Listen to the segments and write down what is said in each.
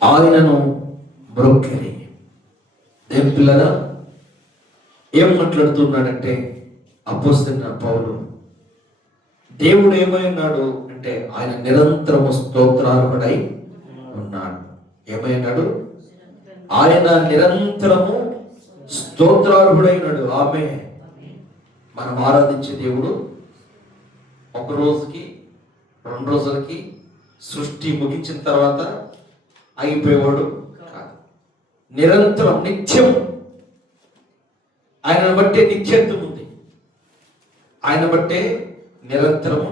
ఆయనను మ్రొక్కిరి. దేవుని పిల్లరా, ఏం మాట్లాడుతున్నాడంటే అపోస్తలుడైన పౌలు, దేవుడు ఏమై ఉన్నాడు అంటే ఆయన నిరంతరము స్తోత్రార్హుడై ఉన్నాడు. ఏమై ఉన్నాడు? ఆయన నిరంతరము స్తోత్రార్హుడైనాడు. ఆమె మనం ఆరాధించే దేవుడు ఒక రోజుకి 2 రోజులకి సృష్టి ముగించిన తర్వాత అయిపోయేవాడు కాదు. నిరంతరం, నిత్యం ఆయనను బట్టే నిత్యత్వం ఉంది. ఆయన బట్టే నిరంతరము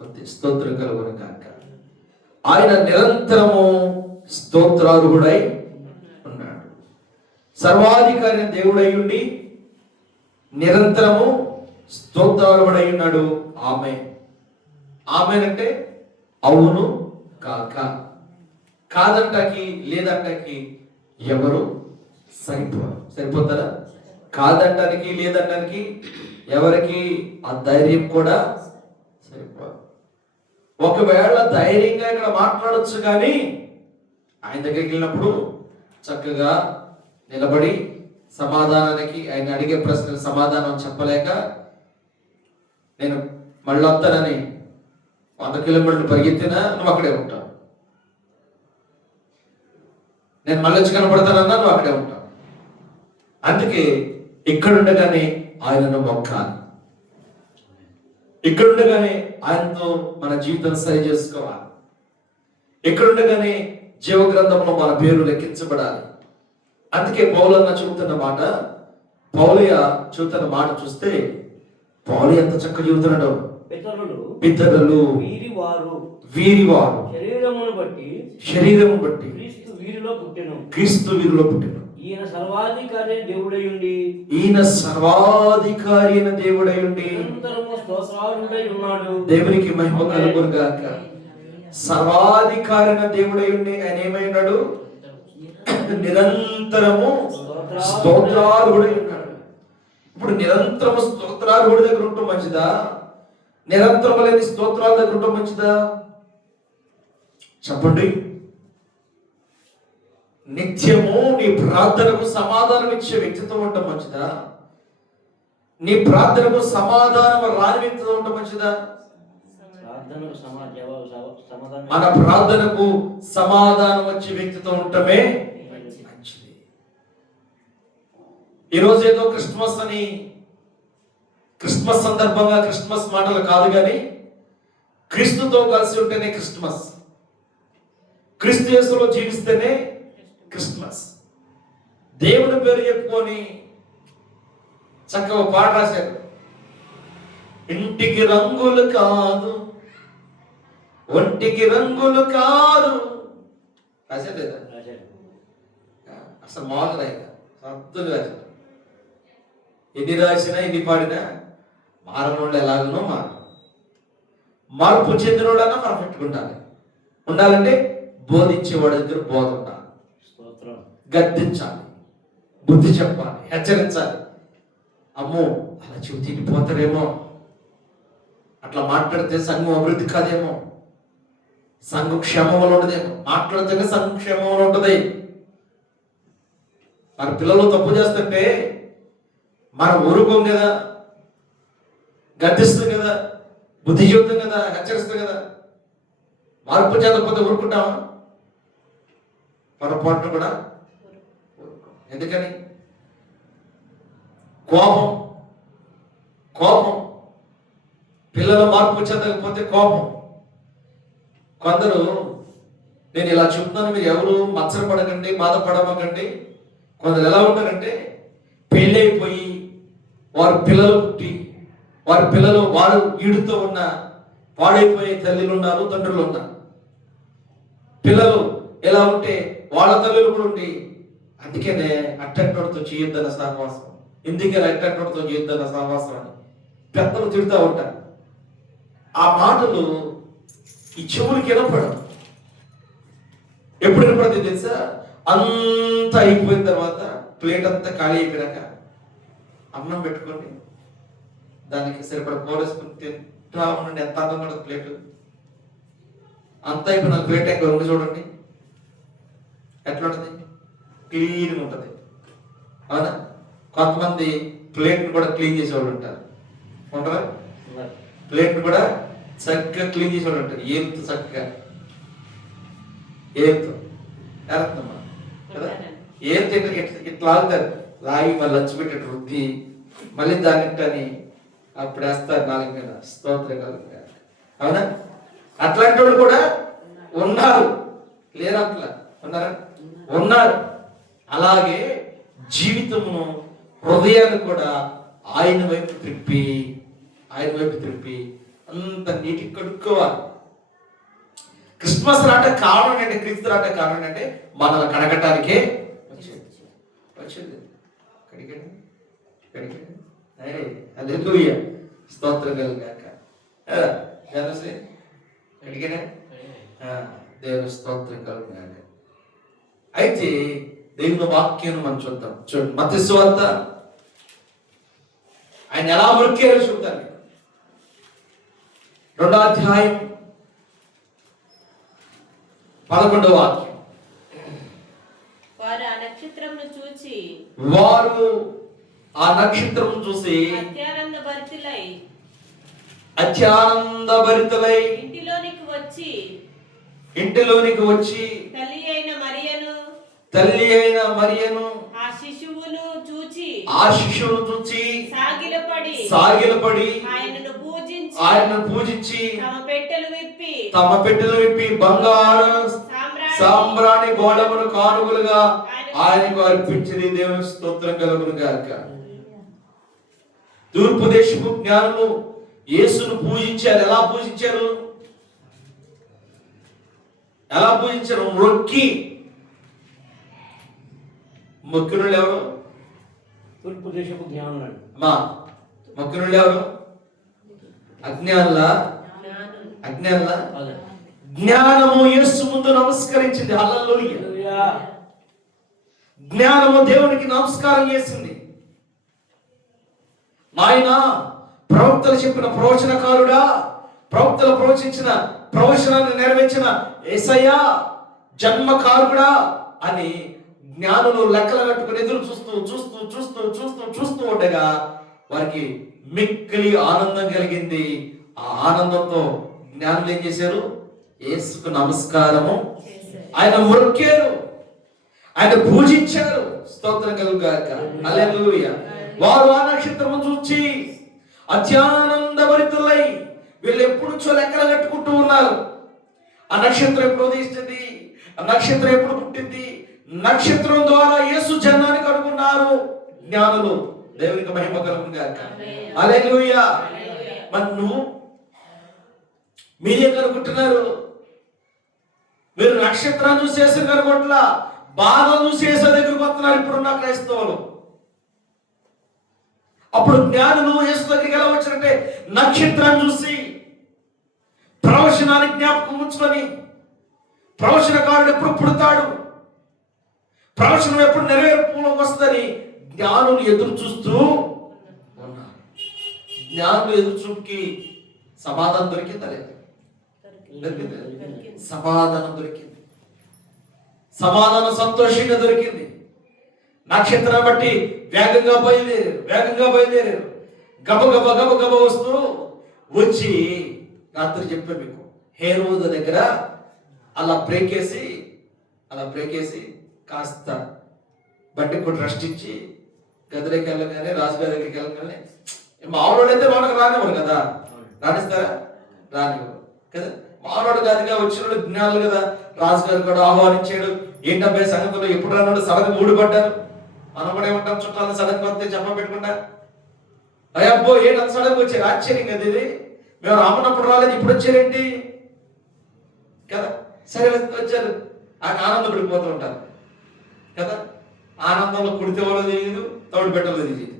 ఉంది. స్తోత్రం కలుగును గాక. ఆయన నిరంతరము స్తోత్రార్హుడై ఉన్నాడు. సర్వాధికారి దేవుడై ఉండి నిరంతరము స్తోత్రార్హుడై ఉన్నాడు. ఆమెనంటే అవును కాక, కాదంటాకి లేదంటాకి ఎవరు సరిపోతారా? కాదంటానికి లేదంటానికి ఎవరికి ఆ ధైర్యం కూడా సరిపోదు. ఒకవేళ ధైర్యంగా ఇక్కడ మాట్లాడొచ్చు, కానీ ఆయన దగ్గరికి వెళ్ళినప్పుడు చక్కగా నిలబడి సమాధానానికి, ఆయన అడిగే ప్రశ్నలకు సమాధానం చెప్పలేక నేను మళ్ళీ వస్తానని 100 కిలోమీటర్లు పరిగెత్తినా నువ్వు అక్కడే ఉంటావు, నేను మళ్ళీ వచ్చి కనపడతానన్నా నువ్వు అక్కడే ఉంటావు. అందుకే ఇక్కడుండగానే ఆయనను మొక్కాలి, ఇక్కడుండగానే ఆయనతో మన జీవితం సరి చేసుకోవాలి, ఇక్కడుండగానే జీవ గ్రంథంలో మన పేరు లెక్కించబడాలి. అందుకే పౌలన్న చెబుతున్న మాట, పౌలయ్య చెబుతున్న మాట చూస్తే పౌలు ఎంత చక్కగా చెబుతున్నాడు. పితరులు వీరివారు శరీరమును బట్టి క్రీస్తు వీరిలో పుట్టెను. ఈయన సర్వాధికారి దేవుడై ఉండి నిరంతరము స్తోత్రార్హుడై ఉన్నాడు. దేవునికి మహిమ కలుగును గాక. సర్వాధికారి దేవుడై ఉండి ఆయన ఏమై ఉన్నాడు? నిరంతరము స్తోత్రార్హుడై ఉన్నాడు. ఇప్పుడు నిరంతరము స్తోత్రార్హుడి దగ్గర ఉండటం మంచిదా, నిరంతరము లేని స్తోత్రాల దగ్గర ఉండటం మంచిదా? చెప్పండి. నిత్యము నీ ప్రార్థనకు సమాధానం ఇచ్చే వ్యక్తితో ఉండటం మంచిదా, నీ ప్రార్థనకు సమాధానం రాని వ్యక్తితో ఉండటం మంచిదా? మన ప్రార్థనకు సమాధానం వచ్చే వ్యక్తితో ఉండటమే మంచిది. ఈరోజు ఏదో క్రిస్మస్ సందర్భంగా క్రిస్మస్ మాటలు కాదు, కానీ క్రీస్తుతో కలిసి ఉంటేనే క్రిస్మస్, క్రీస్తు యేసులో జీవిస్తేనే క్రిస్మస్. దేవుని పేరు చెప్పుకొని చక్కగా పాట రాశారు. ఇంటికి రంగులు కాదు, ఒంటికి రంగులు కాదు రాశారు. అసలు మామూలు రాయక సత్తులు రాశారు. ఎన్ని రాసినా ఎన్ని పాడినా మారనోళ్ళు ఎలాగనో మార్పు చెందినోళ్ళన్నా పర్ఫెక్ట్గా ఉండాలంటే బోధించేవాడి దగ్గర బోధ ఉండాలి, గద్దించాలి, బుద్ధి చెప్పాలి, హెచ్చరించాలి. అమ్మో అలా చెబితే తిండిపోతారేమో, అట్లా మాట్లాడితే సంఘం అభివృద్ధి కాదేమో, సంఘం క్షేమంలో ఉండదేమో. మాట్లాడితేనే సంఘం క్షేమంలో ఉంటుంది. మన పిల్లలు తప్పు చేస్తుంటే మనం ఊరుకోం కదా, గద్దిస్తాం కదా, బుద్ధి చెబుతాం కదా, హెచ్చరిస్తాం కదా. మార్పు చెందకపోతే ఊరుకుంటామా? పొరపాటును కూడా. ఎందుకని? కోపం పిల్లలు మార్పు చెందకపోతే కోపం. కొందరు, నేను ఇలా చెప్తున్నాను, మీరు ఎవరు మత్సరపడకండి, బాధపడమకండి. కొందరు ఎలా ఉంటారంటే పెళ్ళి అయిపోయి వారు పిల్లలు పుట్టి వారు ఈడుతో ఉన్న పాడైపోయే తల్లిలు ఉన్నారు, తండ్రులు ఉన్నారు. పిల్లలు ఎలా ఉంటే వాళ్ళ తల్లులు కూడా ఉండి, అందుకనే అట్టంటోడితో చేయొద్దన్న సహవాసం, ఎందుకని అట్టంటోడితో చేయొద్దన్న సహవాసం అని పెద్దలు తిడుతూ ఉంటారు. ఆ మాటలు ఈ చెవులకి వినపడవు. ఎప్పుడు వినపడుతుంది తెలుసా? అంతా అయిపోయిన తర్వాత ప్లేట్ అంతా ఖాళీ అయిపోయాక అన్నం పెట్టుకొని దానికి సరిపడ కూరేసుకుని తింటా ఉండండి. ఎంత అందంగా ఉంటుంది ప్లేట్. అంతా అయిపోయిన ప్లేట్ ఎక్కడ ఉంది చూడండి. ఎట్లా ఉంటుంది? క్లీన్గా ఉంటుంది. అవునా? కొంతమంది ప్లేట్ కూడా క్లీన్ చేసేవాళ్ళు ఉంటారు. ఉంటారా? ప్లేట్ కూడా చక్కగా క్లీన్ చేసేవాళ్ళు ఉంటారు. ఏరుతూ చక్కగా ఏరుతూ ఏరుతుందమ్మా కదా. ఏరితే ఇట్లా లాగుతారు. లాగి మళ్ళీ లంచ్ పెట్టేట్టు రుద్ది మళ్ళీ దాన్ని అప్పుడు వేస్తారు నాలుగు మీద. స్తోత్రం. అవునా? అట్లాంటి వాళ్ళు కూడా ఉన్నారు. లేరు అట్లా? ఉన్నారా? ఉన్నారు. అలాగే జీవితమును, హృదయాన్ని కూడా ఆయన వైపు త్రిప్పి అంత నీటికి కడుక్కోవాలి. క్రిస్మస్ రాట కారణం అంటే, క్రీస్తు రాట కారణం అంటే మనల్ని కడగటానికే వచ్చింది. హల్లెలూయా, స్తోత్రం కలుగాక. కడిగినా దేవుని స్తోత్రం కలుగుగాక. అయితే దేవుని వాక్యం మనం చూద్దాం. చూడండి, మత్తయి సువార్త ఆయన ఎలా మొక్కారో చూద్దాం. 2వ అధ్యాయం 11వ వాక్యం. వారు ఆ నక్షత్రమును చూసి అత్యానందభరితులై ఇంటిలోనికి వచ్చి తల్లి అయిన మరియను ఆ శిశువును చూచి సాగిలపడి ఆయనను పూజించి తమ పెట్టెలు విప్పి బంగారు సాంబ్రాణి గోళమును కానుకలుగా ఆయనకు అర్పించింది. దేవుని స్తోత్రం కలుగును గాక. తూర్పు దేశపు జ్ఞానులు యేసును పూజించారు. ఎలా పూజించారు? మొక్కినుళ్ళు ఎవరు? తూర్పు దేశపు జ్ఞానులు. మొక్కినుళ్ళు ఎవరు? అజ్ఞానుల జ్ఞానము యేసు ముందు నమస్కరించింది. హల్లెలూయా. జ్ఞానము దేవునికి నమస్కారం చేసింది. నాయన, ప్రవక్తలు చెప్పిన ప్రవచనకారుడా, ప్రవక్తలు ప్రవచించిన ప్రవచనాన్ని నెరవేర్చిన యేసయ్యా, జన్మకారుడా అని జ్ఞానులు లెక్కలు కట్టుకుని ఎదురు చూస్తూ ఉండగా వారికి మిక్కిలి ఆనందం కలిగింది. ఆ ఆనందంతో జ్ఞానులు ఏం చేశారు? యేసుకు నమస్కారము, ఆయన మొక్కారు, ఆయన పూజించారు. స్తోత్రం కలుగుగాక. హల్లెలూయా. వారు ఆ నక్షత్రము చూచి అత్యానందభరితులై, వీళ్ళు ఎప్పుడు నుంచో లెక్కలు కట్టుకుంటూ ఉన్నారు. ఆ నక్షత్రం ఎప్పుడు ఉదయిస్తుంది, ఆ నక్షత్రం ఎప్పుడు పుట్టింది, నక్షత్రం ద్వారా యేసు జన్మాన్ని కనుగొన్నారు జ్ఞానులు. దేవునికి మహిమ కలుగుగాక. హల్లెలూయా. మరి మీరేం కనుక్కుంటున్నారు? మీరు నక్షత్రాన్ని చూసి యేసు కనుగొట్లా, బాధ చూసి యేసు దగ్గరికి వస్తున్నారు ఇప్పుడున్న క్రైస్తవులు. అప్పుడు జ్ఞానులు యేసు దగ్గరికి ఎలా వచ్చారంటే నక్షత్రాన్ని చూసి, ప్రవచనాన్ని జ్ఞాపకం ఉంచుకొని, ప్రవచనకారుడు ఎప్పుడు పుడతాడు, ప్రవచనం ఎప్పుడు నెరవేర్పులోకి వస్తుందని జ్ఞానులు ఎదురు చూస్తూ ఉన్నారు. జ్ఞానులు ఎదురు చూపుకి సమాధానం దొరికిందా లేదా? సమాధానం దొరికింది. సమాధానం సంతోషంగా దొరికింది. నక్షత్రం బట్టి వేగంగా బయలుదేరారు. గబ వస్తూ వచ్చి రాత్రి చెప్పాను మీకు, హేరోదు దగ్గర అలా బ్రేక్ వేసి కాస్త బట్టి కూడా రెస్ట్ ఇచ్చి గదిలోకి వెళ్ళగానే, రాజుగారి దగ్గరికి వెళ్ళగానే, మామూలు అయితే వాళ్ళకి రానివ్వరు కదా, రాణిస్తారా? రానివ్వరు కదా. మామూలు కాదుగా, వచ్చిన జ్ఞానులు కదా. రాజుగారు కూడా ఆహ్వానించాడు. ఏంటబ్బే సంగతులు, ఎప్పుడు రాను సడన్ ఊడిపడ్డారు. మనం కూడా ఏమంటాం, చుట్టాలను సడన్ గా వస్తే చెప్ప పెట్టుకుంటా, అయ్యబ్బో ఏంటి సడన్ గా వచ్చారు, ఆశ్చర్యం కదా ఇది, మేము రామన్నప్పుడు రాలేదు, ఇప్పుడు వచ్చారేంటి కదా. సరే వచ్చారు, ఆయన ఆనందపడిపోతూ ఉంటారు కదా. ఆనందంలో కుడితే వాళ్ళు తెలియదు, తోడు పెట్టలో తెలియదు.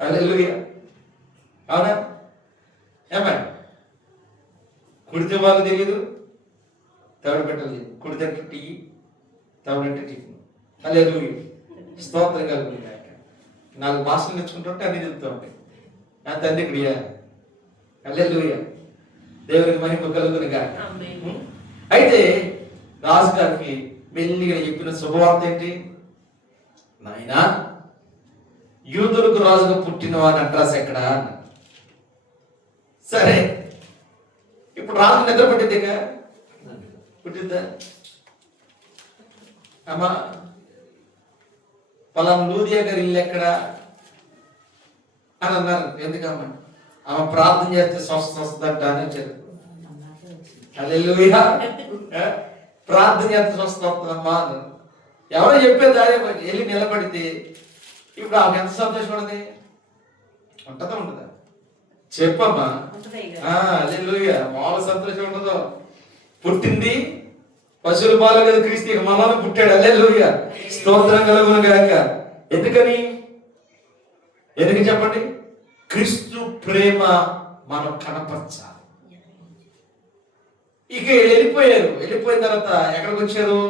హల్లెలూయా. అవునా? ఏమై కుడితే వాళ్ళు తెలియదు, తోడు పెట్టలు తెలియదు. కుడితే టీ, తోడంటే టిఫిన్. హల్లెలూయా. స్తోత్రం కలుగుతుంది. 4 భాషలు నేర్చుకుంటుంటే అన్ని చెప్తూ ఉంటాయి. నా తండ్రి క్రియ. హల్లెలూయా. దేవునికి మహిమ కలుగును గాక. అయితే రాజుగారికి మెల్లిగా చెప్పిన శుభవార్త ఏంటి? నాయనా, యూదులకు రాజుగా పుట్టిన వారి అడ్రస్ ఎక్కడా? సరే, ఇప్పుడు రాజు నిద్ర పట్టిద్దిగా పుట్టిద్దా? అమ్మా, పలానా లూదియా గారి ఇల్లు ఎక్కడా అని అన్నారు. ఎందుకమ్మా? ఆమె ప్రార్థన చేస్తే స్వస్థత వస్తుందంట అని చెప్పారు. హల్లెలూయా. ప్రార్థన చేస్తే స్వస్థత వస్తుందమ్మా అన్నారు. ఎవరో చెప్పేది అదే వెళ్ళి నిలబడితే ఇప్పుడు ఆమె ఎంత సంతోషపడది? ఉంటుందా ఉండదా? చెప్పమ్మా. హల్లెలూయా. మామూలు సంతోషం ఉండదు. పుట్టింది పశువుల పాలు కదా క్రీస్తు, ఇక మనలో పుట్టాడు. హల్లెలూయా. స్తోత్రం కలుగును గాక. ఎందుకు చెప్పండి? క్రీస్తు ప్రేమ మనం కనపరచాలి. ఇక వెళ్ళిపోయారు. వెళ్ళిపోయిన తర్వాత ఎక్కడికి వచ్చారు?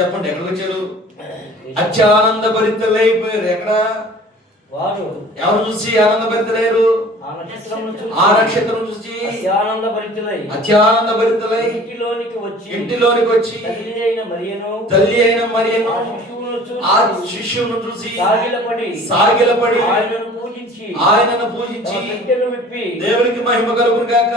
చెప్పండి, ఎక్కడికి వచ్చారు? అత్యానంద భరితులైపోయారు. ఎక్కడ? ఎవరు చూసి ఆనందభరితులయ్యారు? ఆ నక్షత్రం చూసి అత్యానంద భరితులై ఇంటిలోనికి వచ్చి తల్లి అయిన మరియను ఆ శిష్యును చూసి సాగిలపడి ఆయనను పూజించి దేవునికి మహిమ కలుగును గాక.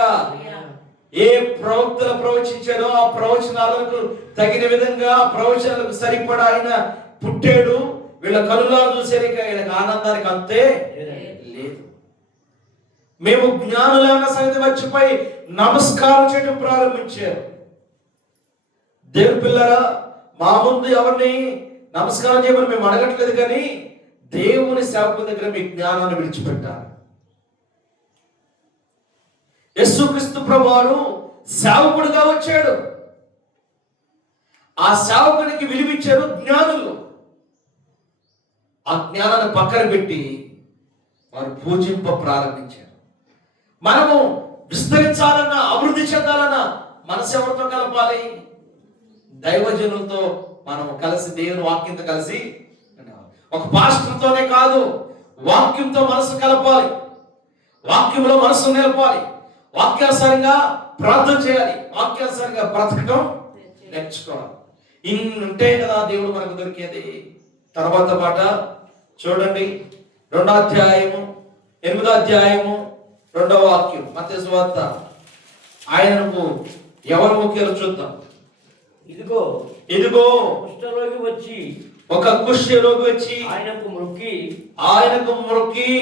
ఏ ప్రవక్తలు ప్రవచించారో ఆ ప్రవచనాలకు తగిన విధంగా ఆ ప్రవచనాలకు సరిపడా ఆయన పుట్టాడు. వీళ్ళ కనులారు చూసేది వీళ్ళకి ఆనందానికి అంతే లేదు. మేము జ్ఞానులన్న సంగతి మర్చిపోయి నమస్కారం చేయడం ప్రారంభించారు. దేవుని పిల్లరా, మా ముందు ఎవరిని నమస్కారం చేయమని మేము అడగట్లేదు, కానీ దేవుని సేవకుల దగ్గర మీ జ్ఞానాన్ని విడిచిపెట్టాలి. యేసుక్రీస్తు ప్రభువారు సేవకుడిగా వచ్చాడు. ఆ సేవకునికి విలువిచ్చారు జ్ఞానులు. ఆ జ్ఞానాన్ని పక్కన పెట్టి వారు పూజింప ప్రారంభించారు. మనము విస్తరించాలన్నా, అభివృద్ధి చెందాలన్నా మనసు ఎవరితో కలపాలి? దైవజనులతో మనం కలిసి, దేవుని వాక్యంతో కలిసి. ఒక పాస్టర్తోనే కాదు, వాక్యంతో మనసు కలపాలి. వాక్యంలో మనసు నిలపాలి. వాక్యానుసారంగా ప్రార్థన చేయాలి. వాక్యానుసారంగా బ్రతకడం నేర్చుకోవాలి. ఇన్ని ఉంటే కదా దేవుడు మనకు దొరికేది. తర్వాత మాట చూడండి, 2వ అధ్యాయము 8వ అధ్యాయము 2వ వాక్యం, మత్తయి సువార్త. ఆయనకు ఎవరు ముఖ్యాలు చూద్దాం. ఇదిగో ఒక కుష్ఠరోగి వచ్చి ఆయనకు మొక్కి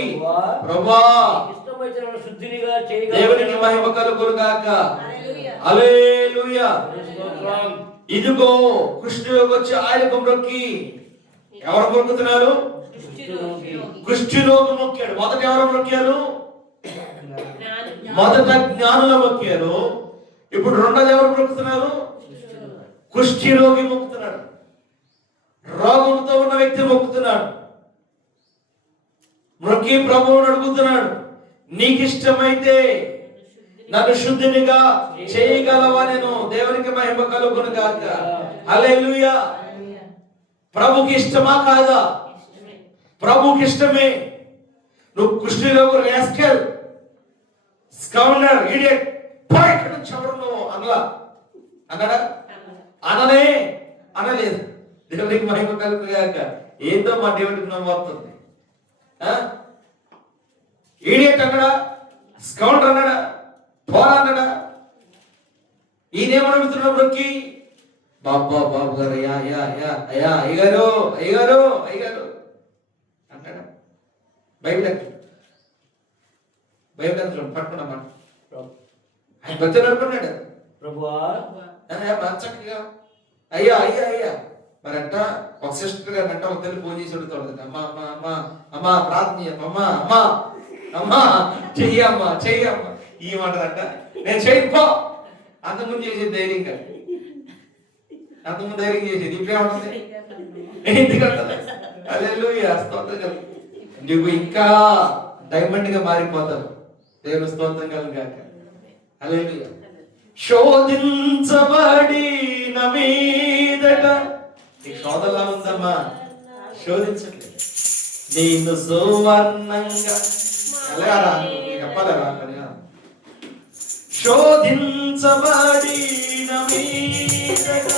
ప్రభువా దేవునికి మహిమ కలుగును గాక. హల్లెలూయా. ఇదిగో కుష్ఠరోగి వచ్చి ఆయనకు మొక్కి. ఎవరు మొక్కుతున్నారు? కుష్ఠరోగి మొక్కాడు. మొదట ఎవరు మొక్కారు? మొదట జ్ఞానులు మొక్కారు. ఇప్పుడు రెండోది ఎవరు మొక్కుతున్నారు? కుష్ఠరోగి మొక్కుతున్నాడు. రోగంతో ఉన్న వ్యక్తి మొక్కుతున్నాడు. మొక్కి ప్రభువుని అడుగుతున్నాడు, నీకు ఇష్టమైతే నన్ను శుద్ధినిగా చేయగలవా? నేను దేవునికి మహిమ కలుగును గాక. హల్లెలూయా. ప్రభుకి ఇష్టమా కాదా? ప్రభుకి ఇష్టమే. నువ్వు కుష్ఠరోగి రాస్కెల్, స్కౌండర్, ఇడియట్, పోయి ఇక్కడ నుంచి ఎవరు నువ్వు అన్నాడా? అనలేదు. దేవునికి మహిమ కలుగును గాక. ఏందో మా దేవుడికి నమ్మవుతుంది. ఈడియట్ అన్నాడా? స్కౌండర్ అన్నాడా? పోరా అన్నాడా? ఈయనేమని అడుగుతున్నాడు? బ్రొక్కి బాబు గారు అయ్యా అయ్యగారు అంటాడా? బైబిల్ పట్టుకున్నామాట. ఆయన భక్తి నడుకున్నాడు. ప్రభువా చక్కగా అయ్యా మరంట ఒక సిస్టర్ గారు అంట ఒక తల్లి ఫోన్ చేసి అడుగుతాడు, అమ్మా ప్రార్థన అమ్మా చెయ్యమ్మా ఈ మాటదంట. నేను చేయపో. అంతకుముందు చేసేది ధైర్యంగా, అంతకుముందు ధైర్యం చేసేది. ఇప్పుడేమంటుంది? ఎందుకంటుంది? హల్లెలూయా. స్తోత్రం. నువ్వు ఇంకా డైమండ్ గా మారిపోతావు. దేవుని స్తోత్రం కలుగును గాక. హల్లెలూయా. శోధించబడిన మీదట నీకు శోధనలా ఉందమ్మా, శోధించట్లేదు. నేను సువర్ణంగా చెప్పలేరా? శోధించబడిన మీదట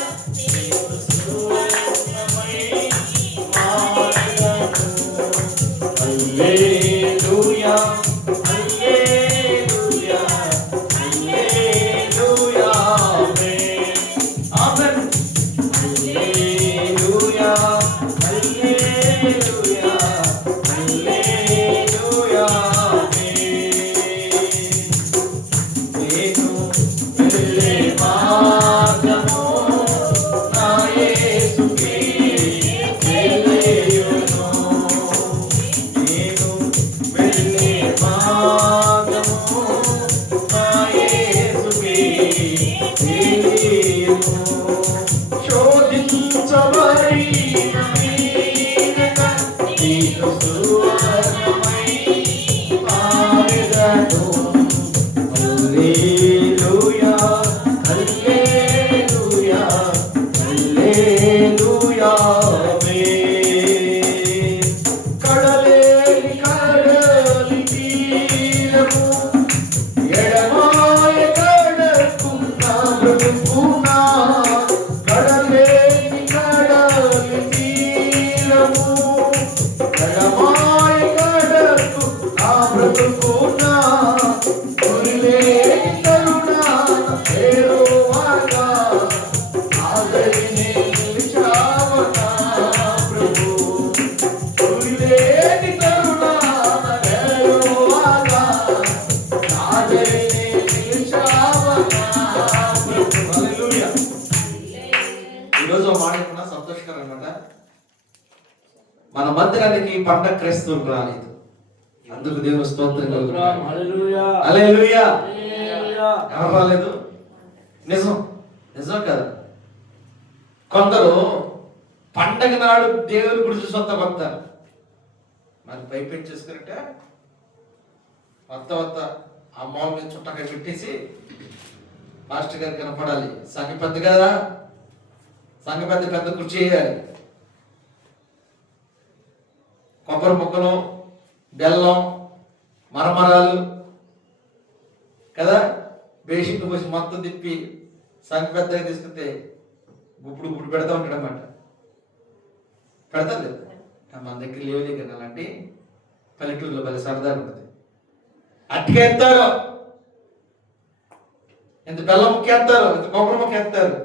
బ్రతుకునా కడలేని కడలి తీరము కడమాయి కడకు నా బ్రతుకునా గురిలేని కరుణా ఏరువాగా ఆదరిని నిలిచావనా ప్రభు గురిలేని కరుణా ఏరువాగా ఆదరిని నిలిచావనా ప్రభు. హల్లెలూయా. ఈరోజు మాట్లాడుకున్న సంతోషకరం అన్నమాట. మన మందిరానికి పండగ క్రైస్తవులకు రాలేదు, అందుకు దేవుని స్తోత్రం కలుగును. హల్లెలూయా. హల్లెలూయా. హల్లెలూయా. ఎవరు రాలేదు? నిజం, నిజం కదా. కొందరు పండగ నాడు దేవుని గురించి సొంత పడతారు. మరి పైపెట్టి చేసుకున్నట్ట వత్త ఆ మూల మీద చుట్టకాయ పెట్టేసి మాస్టర్ గారికి కనపడాలి. సంఘ పెద్ద కదా, సంఘ పెద్ద పెద్ద కుర్చీ చేయాలి. కొబ్బరి ముక్కలు, బెల్లం, మరమరాలు కదా బేసిక్ పోసి మొత్తం తిప్పి సంఘ పెద్దగా తీసుకుంటే గుప్పుడు పెడతా ఉంటాడు అన్నమాట. పెడతారు లేదు, మన దగ్గర లేవు దగ్గర అలాంటి పల్లెటూరులో భలే సరదాగా ఉంటుంది. అట్టిగా ఎత్తారు, ఇంత బెల్లం ముక్క ఎత్తారు, ఇంత కొబ్బరి ముక్క ఎత్తారు,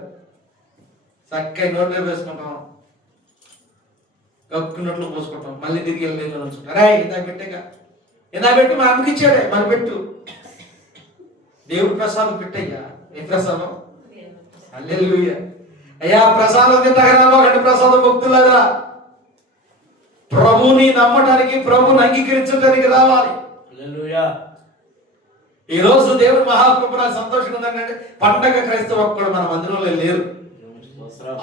చక్కగా నోట్లో వేసుకుంటాం, కక్కున్నట్లు పోసుకుంటాం, మళ్ళీ తిరిగి వెళ్ళి ఉంచుకుంటాం. రే ఇందా పెట్టాక ఇందా పెట్టు, మా అమ్మకి ఇచ్చాడే మన పెట్టు. దేవుడి ప్రసాదం పెట్టయ్యా. ఏ ప్రసాదం? హల్లెలూయా. అయ్యా ప్రసాదం తింటారా? గంట ప్రసాదం భక్తులారా, ప్రభుని నమ్మటానికి, ప్రభుని అంగీకరించడానికి రావాలి. హల్లెలూయా. ఈ రోజు దేవుడి మహాకృప నాకు సంతోషంగా ఉందంటే పండగ క్రైస్తవ ఒక్కడు మన మందిరంలో లేరు.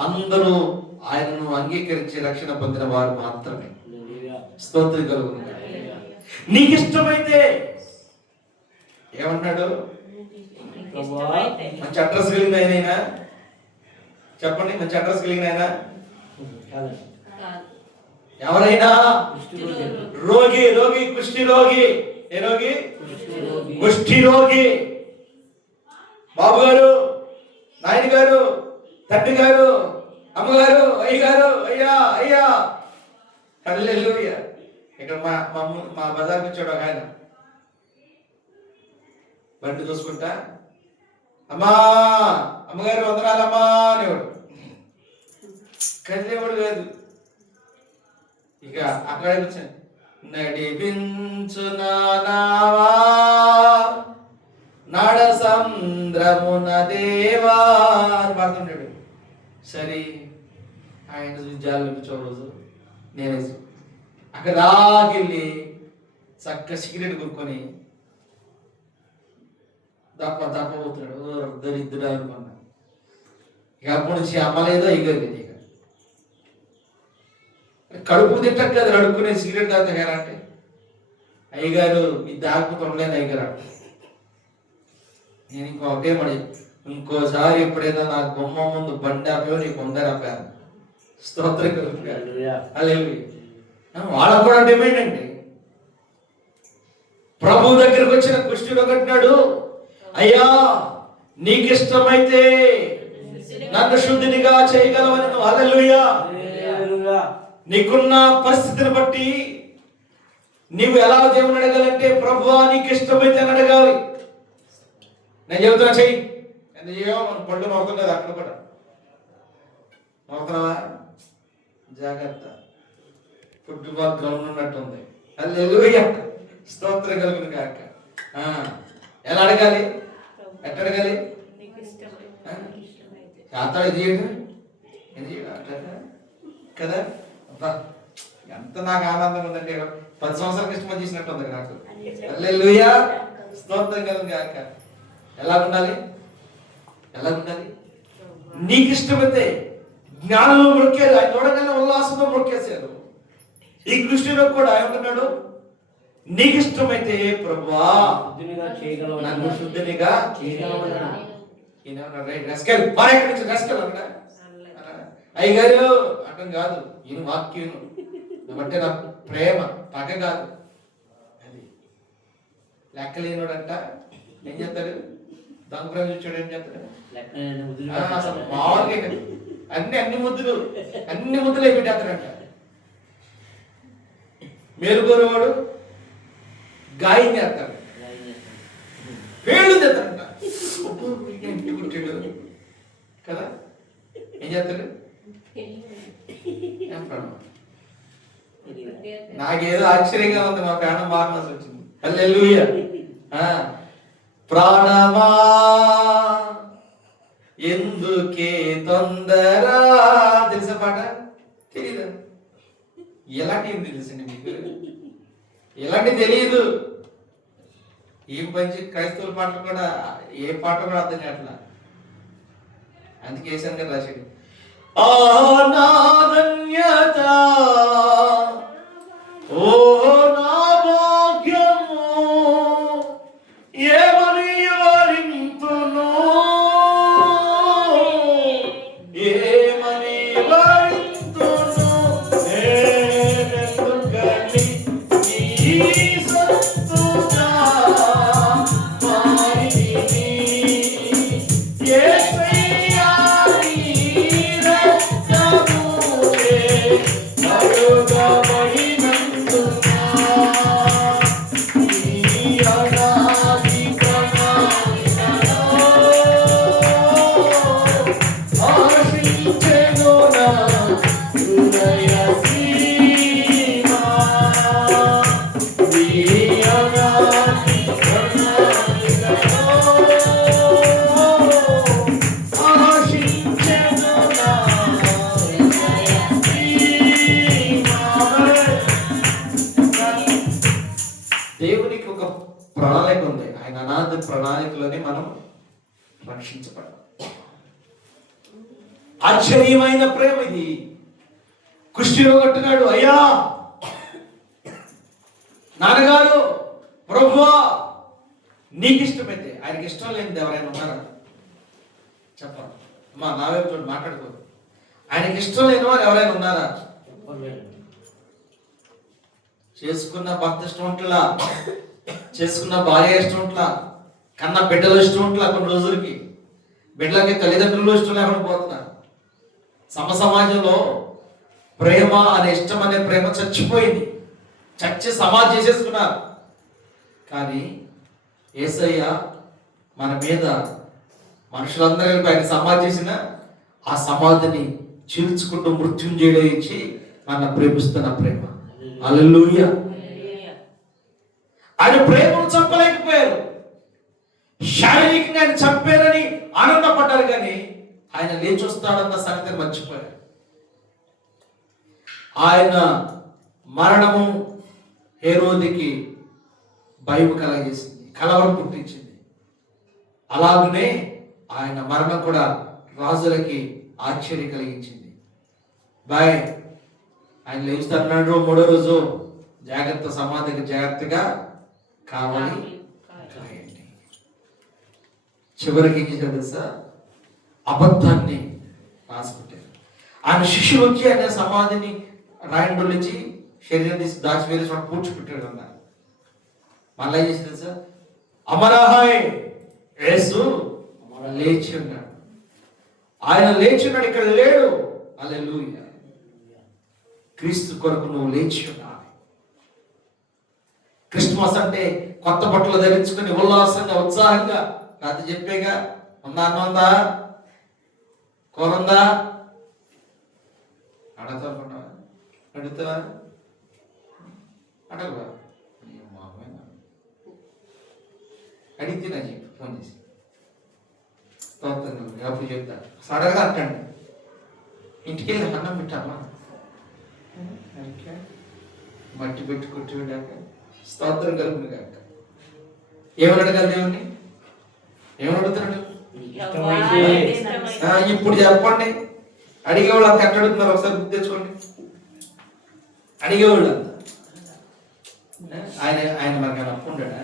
అందరూ ఆయనను అంగీకరించి రక్షణ పొందిన వారు మాత్రమే. స్తోత్రం కలుగును. నీకు ఇష్టమైతే ఏమన్నాడు? మంచి అడ్రస్ కలిగిన ఆయన చెప్పండి, మంచి అడ్రస్ కలిగిన ఆయన ఎవరైనా రోగి, కుష్టి రోగి, ఏ రోగి? కుష్టి రోగి. బాబు గారు, నాయన గారు, తండ్రి గారు, అమ్మగారు, అయ్యగారు, అయ్యా హల్లెలూయా. ఇక్కడ మా బజార్కి వచ్చాడు ఒక ఆయన, బండి చూసుకుంటా, అమ్మగారు వందనాలమ్మా అనేవాడు. కదిలేవాడు కాదు. ఇక అక్కడే వచ్చాను, నడిపించు నావా నడ సంద్రమున దేవా అని పాడుతుంటాడు. సరే ఆయన విద్యాలు చూడదు. నేనే అక్కడ దాకెళ్ళి చక్క సిగరెట్ కొనుక్కొని దప్ప పోతున్నాడు. దరిద్రుడు అనుకున్నా. ఇక అప్పటి నుంచి అమ్మలేదో ఎగలేదు. ఇక కడుపు తింటాం కదా అడుక్కునే సిగరెట్ తాగుతా అంటే, అయ్యగారు ఇది దాక్కుతూ ఉండలేదు అయ్యగారు. నేను ఇంకొకే మడి ఇంకోసారి ఎప్పుడైనా నా గుమ్మ ముందు బండి ఆపేవో నీకు ఉందరాపాను. స్తోత్రం వాళ్ళకు కూడా డిమాండ్ అండి. ప్రభు దగ్గరకు వచ్చిన కుష్ఠుడు ఒకటినాడు, అయ్యా నీకు ఇష్టమైతే నన్ను శుద్ధినిగా చేయగలవని నువ్వు. హల్లెలూయా. నీకున్న పరిస్థితిని బట్టి నీవు ఎలా దేవుని అడగాలంటే, ప్రభువా నీకు ఇష్టమైతే అని అడగాలి. నేను చెబుతున్నా చెయ్యి. ఎందుకు చేయో మన పళ్ళు నవ్వుతుంది అక్కడ కూడా నవ్వుతున్నావా? జాగ్రత్త, ఫుట్బాల్ గ్రౌండ్ ఉన్నట్టుంది. హల్లెలూయా. స్తోత్రం కలుగును కాక. ఎలా అడగాలి? ఎట్ట అడగాలి? చాతాడు ఇది కదా. అబ్బా ఎంత నాకు ఆనందం ఉందంటే 10 సంవత్సరాల క్రితం చేసినట్టు ఉంది నాకు. హల్లెలూయా. స్తోత్రం కలుగును కాక. ఎలా ఉండాలి? నీకు ఇష్టమైతే జ్ఞానంలో మొక్కారు, ఆయన చూడగానే ఉల్లాసంతో మొక్కేశారు. ఈ కృష్ణుడు కూడా ఏమంటున్నాడు? నీకు ఇష్టమైతే ప్రభువా నన్ను శుద్ధినిగా అయ్యగారు అటం కాదు, ఈయన వాక్యం నువ్వంటే నా ప్రేమ పగ కాదు. అది లెక్కలేనోడంట ఏం చేస్తాడు? దొంగ చూచాడు ఏం చేస్తాడు? లెక్కన ముద్దులు అసలు మామూలుగా కాదు. అన్ని ముద్దులు అయిపెట్టేస్తాడంట. మేలుకోరువాడు గాయం చేస్తాడు, వేళ్ళు తెస్తాడంట. ఇంటి కుట్టాడు కదా, ఏం చేస్తాడు? ఏం ప్రాణం? నాకేదో ఆశ్చర్యంగా ఉంది, మా ప్రాణం మారనాల్సి వచ్చింది. హల్లెలూయా. ప్రాణమా ఎందుకే తొందర, తెలుసా పాట? తెలీదు. ఎలాంటివి తెలుసండి మీకు? ఎలాంటి తెలియదు. ఏం పంచి క్రైస్తవుల పాటలు కూడా ఏ పాట కూడా అర్థం కావట్లా. అందుకే వేసాను కదా రాశాడు. నాధన్యత ఓ నా భాగ్యము ఏమని వివరింతును, ఏమని వివరింతును నేనెందుకని నీ సత్తుగా మారితిని. యేసయ్యా నీ రక్తములే కరుగబడినందున నీ అనాది ప్రణాళికలో ఆశించెను నా హృదయ సీమ. నీ అనాది ప్రణాళికలో ఆశించెను నా హృదయ సీమ. దేవునికి ఒక ప్రణాళిక ఉంది. ఆయన అనాథ ప్రణాళికలోనే మనం రక్షించబడ్డాం. ఆశ్చర్యమైన ప్రేమ ఇది. కుష్టిలో కొట్టున్నాడు, అయ్యా నాన్నగారు, ప్రభువా నీకు ఇష్టమైతే. ఆయనకి ఇష్టం లేనిది ఎవరైనా ఉన్నారా? చెప్పండి అమ్మా, నా వైపు చూడండి, మాట్లాడుకో. ఆయనకి ఇష్టం లేని వారు ఎవరైనా ఉన్నారా? చేసుకున్న భర్త ఇష్టం ఉంటలా, చేసుకున్న భార్య ఇష్టం ఉంటలా, కన్న బిడ్డలు ఇష్టం ఉంటలా, కొన్ని రోజులకి బిడ్డలకి తల్లిదండ్రులు ఇష్టం లేకుండా పోతున్నారు. సమాజంలో ప్రేమ అనే ఇష్టం అనే ప్రేమ చచ్చిపోయింది. చచ్చి సమాధి చేసేసుకున్నారు. కానీ యేసయ్య మన మీద మనుషులందరూ ఆయన సమాధి చేసిన ఆ సమాధిని చీల్చుకుంటూ మృత్యుంజయుడు ఇచ్చి మన ప్రేమిస్తున్న ప్రేమ. హల్లెలూయా. ఆయన ప్రేమను చంపలేకపోయారు. శారీరకంగా ఆయన చంపారని ఆనందపడ్డారు, కానీ ఆయన లేచి వస్తాడన్న సంగతిని మర్చిపోయారు. ఆయన మరణము హేరోదికి భయం కలగజేసింది, కలవరం పుట్టించింది. అలాగనే ఆయన మరణం కూడా రాజులకి ఆశ్చర్యం కలిగించింది. బాయ్ ఆయన లేచుతున్నాడు మూడో రోజు, జాగ్రత్త, సమాధికి జాగ్రత్తగా కావాలి కాయండి. చివరికి ఏం చేశారు తెలుసా? అబద్ధాన్ని రాసుకుంటారు. ఆయన శిష్యులు వచ్చి ఆయన సమాధిని రాయండొలిచి శరీరం తీసి దాచి వేరే చోట పూడ్చిపెట్టాడు అన్నారు. మళ్ళీ ఏం చేసింది తెలుసా? అమరాహాయ్ యేసు లేచి ఉన్నాడు. ఆయన లేచి ఉన్నాడు, ఇక్కడ లేడు. హల్లెలూయా. క్రీస్తు కొరకు నువ్వు లేచి ఉన్నావు. క్రిస్మస్ అంటే కొత్త బట్టలు ధరించుకుని ఉల్లాసంగా ఉత్సాహంగా రాత్రి చెప్పేగా, ఉందా అన్న ఉందా, కూర ఉందా అడుగుతావా? అడుగుతావా? అడగవా? అడిగితే నా చెప్పు, ఫోన్ చేసి స్తోత్రం అప్పుడు చెప్తా. సడన్గా అంటండి, ఇంటికి వెళ్ళి అన్నం పెట్టామా, మట్టి పెట్టి కొట్టివిడాక స్తోత్రం కలుగును కాక. ఏమని అడగాలి దేవుణ్ణి? ఏమని అడుగుతున్నాడు? ఇప్పుడు చెప్పండి. అడిగేవాళ్ళు అంత ఎక్కడ అడుగుతున్నారు ఒకసారి గుర్తు తెచ్చుకోండి. అడిగేవాళ్ళు అంత ఆయన మనకైనా అప్పు ఉండడా?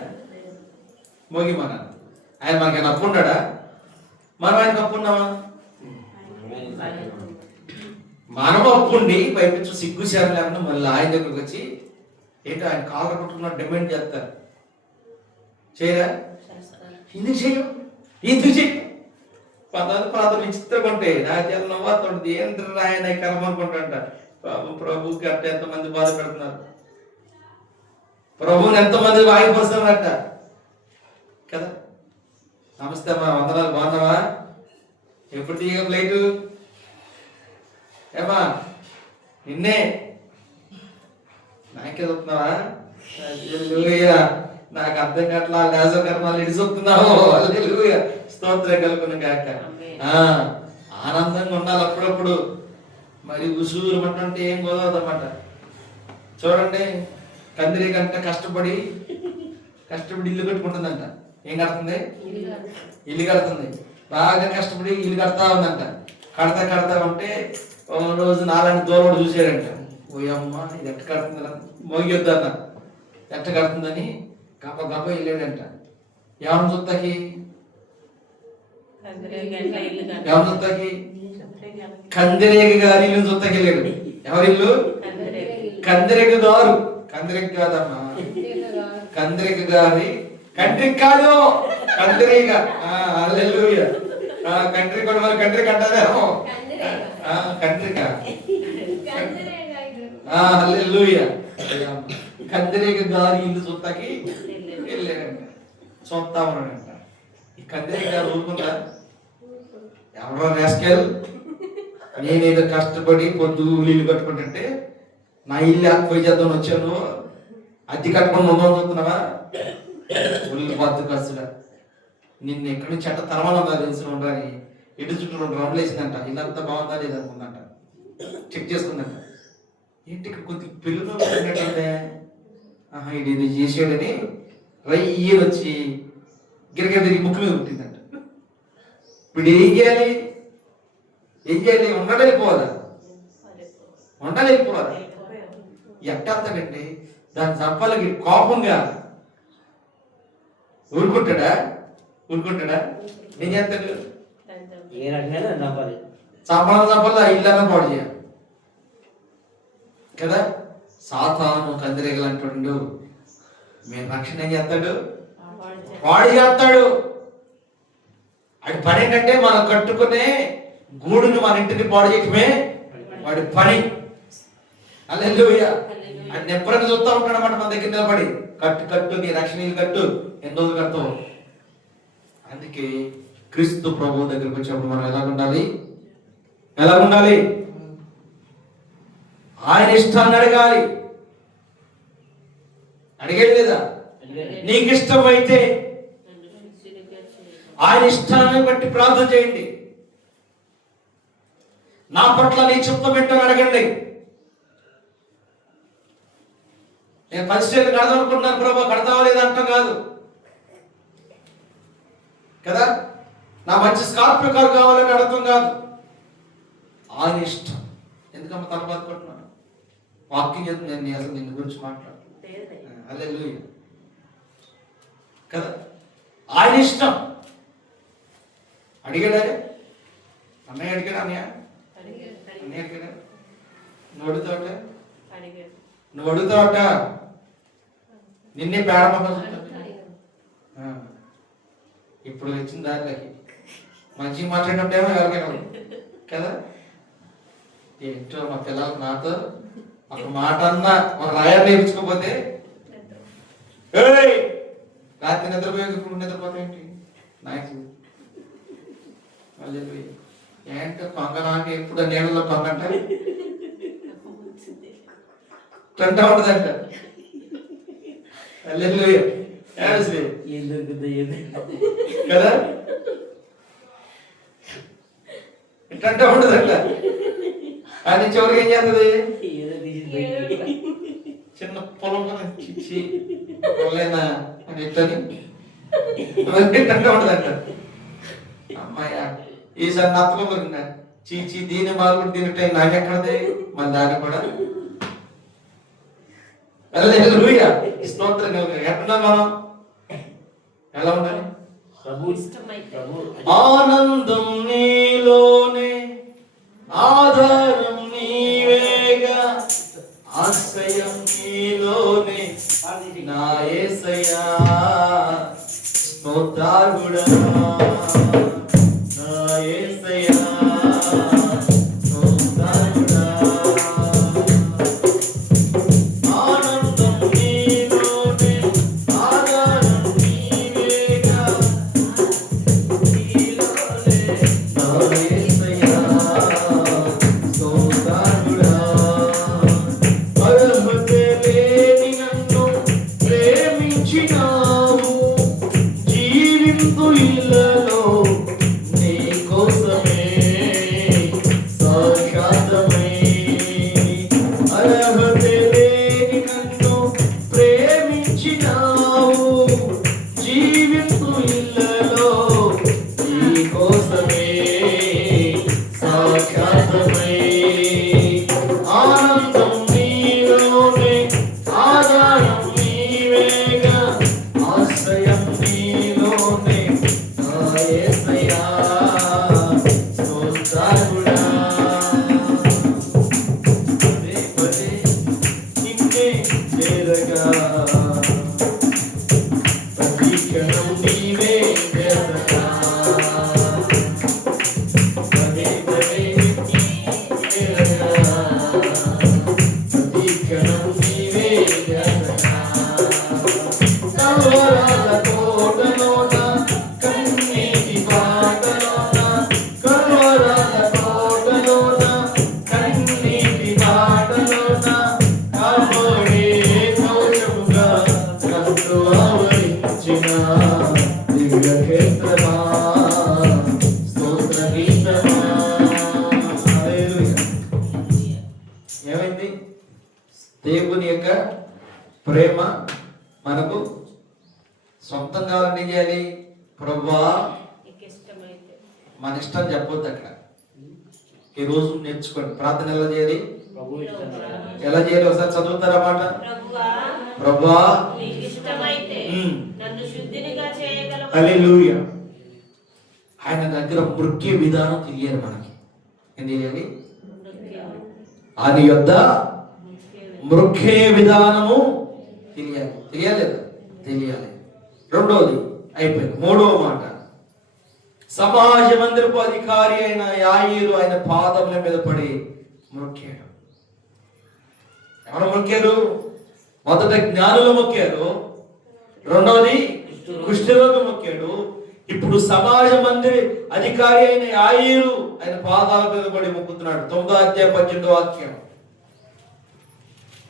మోగి మన ఆయన మనకైనా అప్పు ఉండడా? మనం ఆయనకు అప్పు ఉన్నామా? మనం అప్పుండి పైపించు సిగ్గు సేవ లేకుండా మళ్ళీ ఆయన దగ్గరకు వచ్చి ఏంటో ఆయన కాళ్ళ కొట్టుకున్న డిమాండ్ చేస్తారు. చేయరా? ఎందుకు చేయం? ఇది చూసి పదాలు ప్రాంతం విచిత్రంగా ఉంటాయి. నాకు నవ్వుతుంది, ఏంటి ఆయన కర్మ అనుకుంటాంట. ప్రభుకి అట్ట ఎంతమంది బాధ పెడుతున్నారు, ప్రభుని ఎంతమంది వాయిపోస్తున్నారట కదా. నమస్తే అమ్మా, వందనాలు, బాగున్నావా? ఎప్పుడు తీగ ప్లేటు ఏమా? నిన్నే నాకే చెప్తున్నావా? నాకు అర్థం కావట్లా, లేజ కర్మాలు ఇడిసొస్తున్నావు. స్తోత్రం కలుగును గాక. ఆనందంగా ఉండాలి అప్పుడప్పుడు. మరి ఉసూరు అంటే ఏం కుదరదన్నమాట. చూడండి, కందిరి కంటే కష్టపడి ఇల్లు కట్టుకుంటుందంట. ఏం కడుతుంది? ఇల్లు కడుతుంది. బాగా కష్టపడి ఇల్లు కడతా ఉందంట. కడతా ఉంటే ఓ రోజు నాలాంటి దూరం చూసాడంట. ఓ అమ్మ, ఇది ఎట్ట కడుతుందా, మోగిద్దాన్న ఎట్ట కడుతుందని గప్ప వెళ్ళాడంట. ఎవరిని చూస్తాకి కందిరేగ గారి ఇల్లు చూస్తాకి వెళ్ళాడు. ఎవరిల్లు? కందిరేగ గారు. కందిరేగ కాదమ్మా, కందిరేగ గారి. కంట్రిక్ కాదు, కందిరేగ. హల్లెలూయా. కంట్రీ కూడా మరి కంట్రీ కట్టారేమో. కంట్రిక. హల్లెలూయా. కందిరేగ గారి ఇల్లు చూస్తాకి వెళ్ళాడంట. చూస్తా ఉన్నాడంట. ఈ కందిరేగ గారు ఊరుకుంటా? ఎవరో రాస్కెల్, నేనేదో కష్టపడి పొద్దు ఇల్లు కట్టుకుంటుంటే నా ఇల్లు ఆకపోయి చేద్దామని వచ్చాను, అద్దె కట్టుకుని ఉందని చూస్తున్నావా? ఒళ్ళు బద్దు ఖర్చుగా నిన్ను ఎక్కడి నుంచి అట్ట తరమాలందా తెలిసిన ఉండని ఇటు చుట్టూ 2 రౌండ్లు వేసిందంట. ఇల్లంతా బాగుందా లేదనుకుందంట. చెక్ చేసుకుందంట. ఏంటి ఇక్కడ కొద్దిగా పిల్లలు ఉన్నట్టుంటే, ఇది ఇది చేసాడని రయ్యలు వచ్చి గిరగిర తిరిగి ముక్కు మీద పుట్టిందంట. ఇప్పుడు ఏం చేయాలి? ఉండలేకపోవాలా? ఎట్టేస్తాడండి దాన్ని చంపాలకి. కోపంగా ఊరుకుంటాడా? ఏం చేస్తాడు? చంపాలా ఇల్లన్నా పాడు చేయాలి కదా. సాతాను కందిరేగలు అంటాడు. మీరు రక్షణ ఏం చేస్తాడు? వాడు చేస్తాడు. అది పని ఏంటంటే మనం కట్టుకునే గూడును మన ఇంటిని పాడు చేయటమే వాడి పని. హల్లెలూయా. అది నెప్పడానికి చూస్తూ ఉంటాడు అన్నమాట. మన దగ్గర నిలబడి కట్టు నీ రక్షణ కట్టు, ఎన్ని రోజులు కడతావు. అందుకే క్రీస్తు ప్రభువు దగ్గరికి వచ్చినప్పుడు మనం ఎలా ఉండాలి? ఆయన ఇష్టాన్ని అడగాలి. అడిగేది లేదా? నీకు ఇష్టమైతే ఆయన ఇష్టాన్ని బట్టి ప్రార్థన చేయండి. నా పట్ల నీ చిత్తం ఏంటని అడగండి. నేను పరిస్థితులు కడదామనుకుంటున్నాను ప్రభా, కడతావా లేదా అంటాం కాదు కదా. నా మంచి స్కార్పియో కారు కావాలని అడగం కాదు. ఆయన ఇష్టం. ఎందుకమ్మా తల బాధపడుతున్నాను? వాకింగ్ నేను అసలు నిన్ను గురించి మాట్లాడుతున్నాను. హల్లెలూయా కదా. ఆయన ఇష్టం. అడిగాడే అన్నయ్య అడిగాడా? అన్నయ్య అడిగాడా? నువ్వు అడుగుతావట. నిన్నే పేడమ్మ ఇప్పుడు వచ్చిన దాంట్లోకి మంచిగా మాట్లాడినప్పుడేమో ఎవరికైనా కదా. ఏంటో మా పిల్లలకు నాతో ఒక మాట అన్నా ఒక రాయర్ నేర్చుకోపోతే రాత్రి నిద్రపోయే ఇప్పుడు నిద్రపోతాయేంటి? నాకు ఏంటో కొంగ నాకు ఎప్పుడు నీళ్ళలో కొంగంట తంటా ఉంటుందంట. హల్లెలూయా. కదా ఇట్లంటే ఉండదంట. అది చివరికి ఏం చేస్తుంది? చిన్న పొలం పొలేనా అని ఇట్టని ఇట్లంటే ఉండదంట. అమ్మాయ ఈసారి నత్తకోకుండా చీచి దీని బాగుంటు తినట్టే నాకెక్కడది మన దాన్ని కూడా. హల్లెలూయా. స్తోత్రం కలుగును. ఎట్లా మనం ఎలా ఉండాలి? ఆనందం నీలోనే, ఆధారం నీవేగా, ఆశ్రయం నీలోనే నా యేసయ్యా. స్తోత్రార్హుడా. స్తోత్రముడా. ఆనందం నీలోనే, ఆధారం నీవేగా, నీలోనే నా యేసయ్యా, స్తోత్రముడా. అర్హతే లేని నన్ను ప్రేమించినావు, జీవింతు ఇళ్ళలో నీ కోసమే సాక్షాత్తమై. అర్హతే లేని నన్ను ప్రేమించినావు, జీవింతు ఇళ్ళలో నీ కోసమే సాక్షాత్తమై. ఆనందం నీలోనే, ఆధారం నీవేగా, ఆశ్రయం నీలోనే నా యేసయ్యా, స్తోత్రముడా. పదే పదే నిన్నే చేరగా, ప్రతి క్షణం నీవే చేరగా, పదే పదే చేరగా, ప్రతి క్షణం నీవే చేరగా. కల్వరాల కోటలోన, కన్నీటి బాటలోన, కల్వరాల కోటలోన, కన్నీటి బాటలోన, కాపాడే కవచముగా నన్ను ఆవరించిన దివ్య క్షేత్రమా, స్తోత్ర గీతమా. హల్లెలూయా. ఏమైంది? దేవుని యొక్క ప్రేమ మనకు సొంతం కావాలంటే ఏం చేయాలి? ప్రభువా, నీకు ఇష్టమైతే మన ఇష్టం చెప్పొద్దు అక్కడ. ఈ రోజు నేర్చుకోండి. ప్రార్థన ఎలా చేయాలి? ప్రభు ఇష్టం. ఎలా చేయాలి? ఒకసారి చదువుతారా మాట? ప్రభువా, ప్రభువా, నీకు ఇష్టమైతే నన్ను శుద్ధినిగా చేయగలవు. హల్లెలూయా. ఆయన దగ్గర మృక్కే విధానం తెలియాలి మనకి. ఏం తెలియాలి? ఆయన యొద్ద మృక్కే విధానము తెలియాలి. తెలియాలి లేదా? తెలియాలి. రెండోది అయిపోయింది. మూడవ మాట, సమాజ మందిరపు అధికారి అయిన యాయీరు ఆయన పాదముల మీద పడి మొక్కాడు. ఎవరు మొక్కారు? మొదట జ్ఞానులు మొక్కారు, రెండోది కుష్ఠరోగి మొక్కాడు. ఇప్పుడు సమాజ మందిరి అధికారి అయిన యాయీరు ఆయన పాదాల మీద పడి మొక్కుతున్నాడు. 9వ అధ్యాయం 18వ వాక్యం,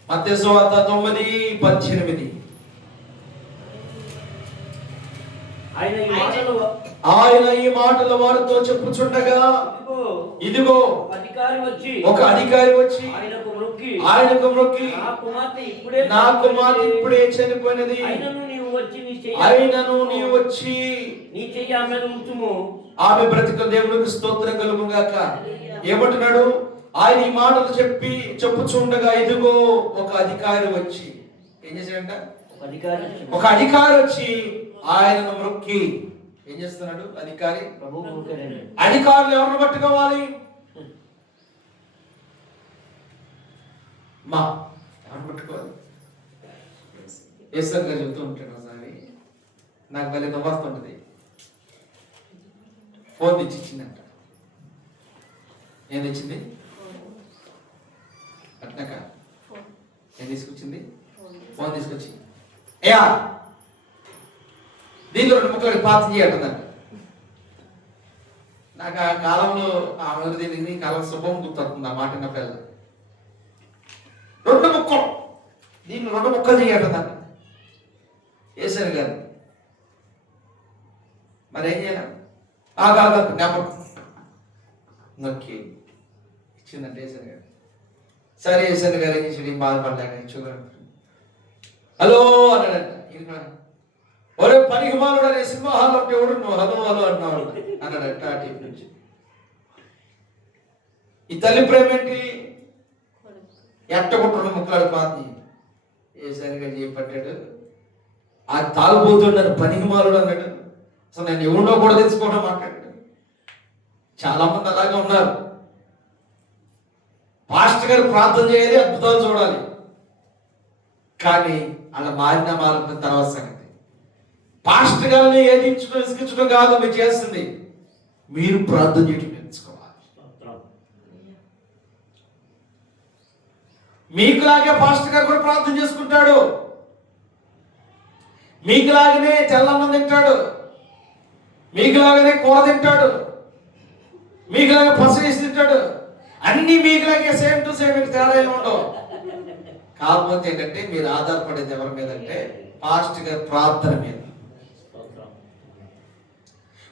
మత్తయి సువార్త 9:18. ఆయన ఈ మాటలు వారితో చెప్పుచుండగా, ఇదిగో ఒక అధికారి వచ్చి ఆయనకు మొక్కి, నా కుమార్తె ఇప్పుడే చనిపోయినది, అయినను నీవు వచ్చి నీ చెయ్యి ఆమె ఉంచుము, ఆమె బ్రతిక దేవునికి స్తోత్రం కలుగుగాక. ఏమంటున్నాడు? ఆయన ఈ మాటలు చెప్పుచుండగా, ఇదిగో ఒక అధికారి వచ్చి ఏం చేశాడంట? ఒక అధికారి వచ్చి ఆయనను మొక్కి ఏం చేస్తున్నాడు? అధికారి అధికారులు ఎవరిని పట్టుకోవాలి? మా ఎవరిని పట్టుకోవాలి? ఏసంగా చెబుతూ ఉంటాడు ఒకసారి, నాకు మళ్ళీ నవ్వుతుంటది. ఫోన్ తెచ్చి ఇచ్చిందంట. ఏం తెచ్చింది? అట్నక ఏం తీసుకొచ్చింది? ఫోన్ తీసుకొచ్చి, అయ్యా దీనిలో 2 ముక్కలు పాత్ర చేయాలంట. నాకు ఆ కాలంలో దీనికి కాలం శుభం గుర్తొస్తుంది ఆ మాట పిల్ల. 2 ముక్కలు దీనిలో 2 ముక్కలు చేయాలంట. వేసాను గారు మరి ఏం చేయాలి? జ్ఞాపకం నొక్కి ఇచ్చిందంటే వేసాను గారు. సరే వేసాను గారు ఏం చేసి బాధపడ్డాక ఇచ్చుకోరు. హలో అన్నాడంట. ఒరే పనికి మాలోడనే సినిమా హాల్ అంటే ఎవడు నువ్వు హలో హలో అన్నాడు అన్నాడంట. ఆ టీం నుంచి ఈ తల్లి ప్రేమ ఏంటి? ఎట్టగొట్టడం ముక్కలాడు పాతి ఏసరిగా చేపట్టాడు. ఆ తాగుబోతున్నాడు, పనికి మాలోడు అన్నాడు. అసలు నేను ఎవడో కూడా తెలుసుకోవడం మాట్లాడాడు. చాలా మంది అలాగే ఉన్నారు. పాస్టర్ గారు ప్రార్థన చేయాలి, అద్భుతాలు చూడాలి, కానీ అలా మారిన మారిన తర్వాత సంగతి. పాస్టర్ గారిని ఏదించడం ఇసుకించడం కాదు మీరు చేస్తుంది, మీరు ప్రార్థన చేయడం నేర్చుకోవాలి. మీకులాగే పాస్టర్ గారు కూడా ప్రార్థన చేసుకుంటాడు, మీకులాగనే తెల్లన్నం తింటాడు, మీకులాగనే కూర తింటాడు, మీకులాగే పసు వేసి తింటాడు. అన్ని మీకులాగే సేమ్ టు సేమ్, తేడా ఏమి ఉండవు. కాకపోతే ఏంటంటే మీరు ఆధారపడేది ఎవరి మీద అంటే పాస్టర్ గారి ప్రార్థన మీద.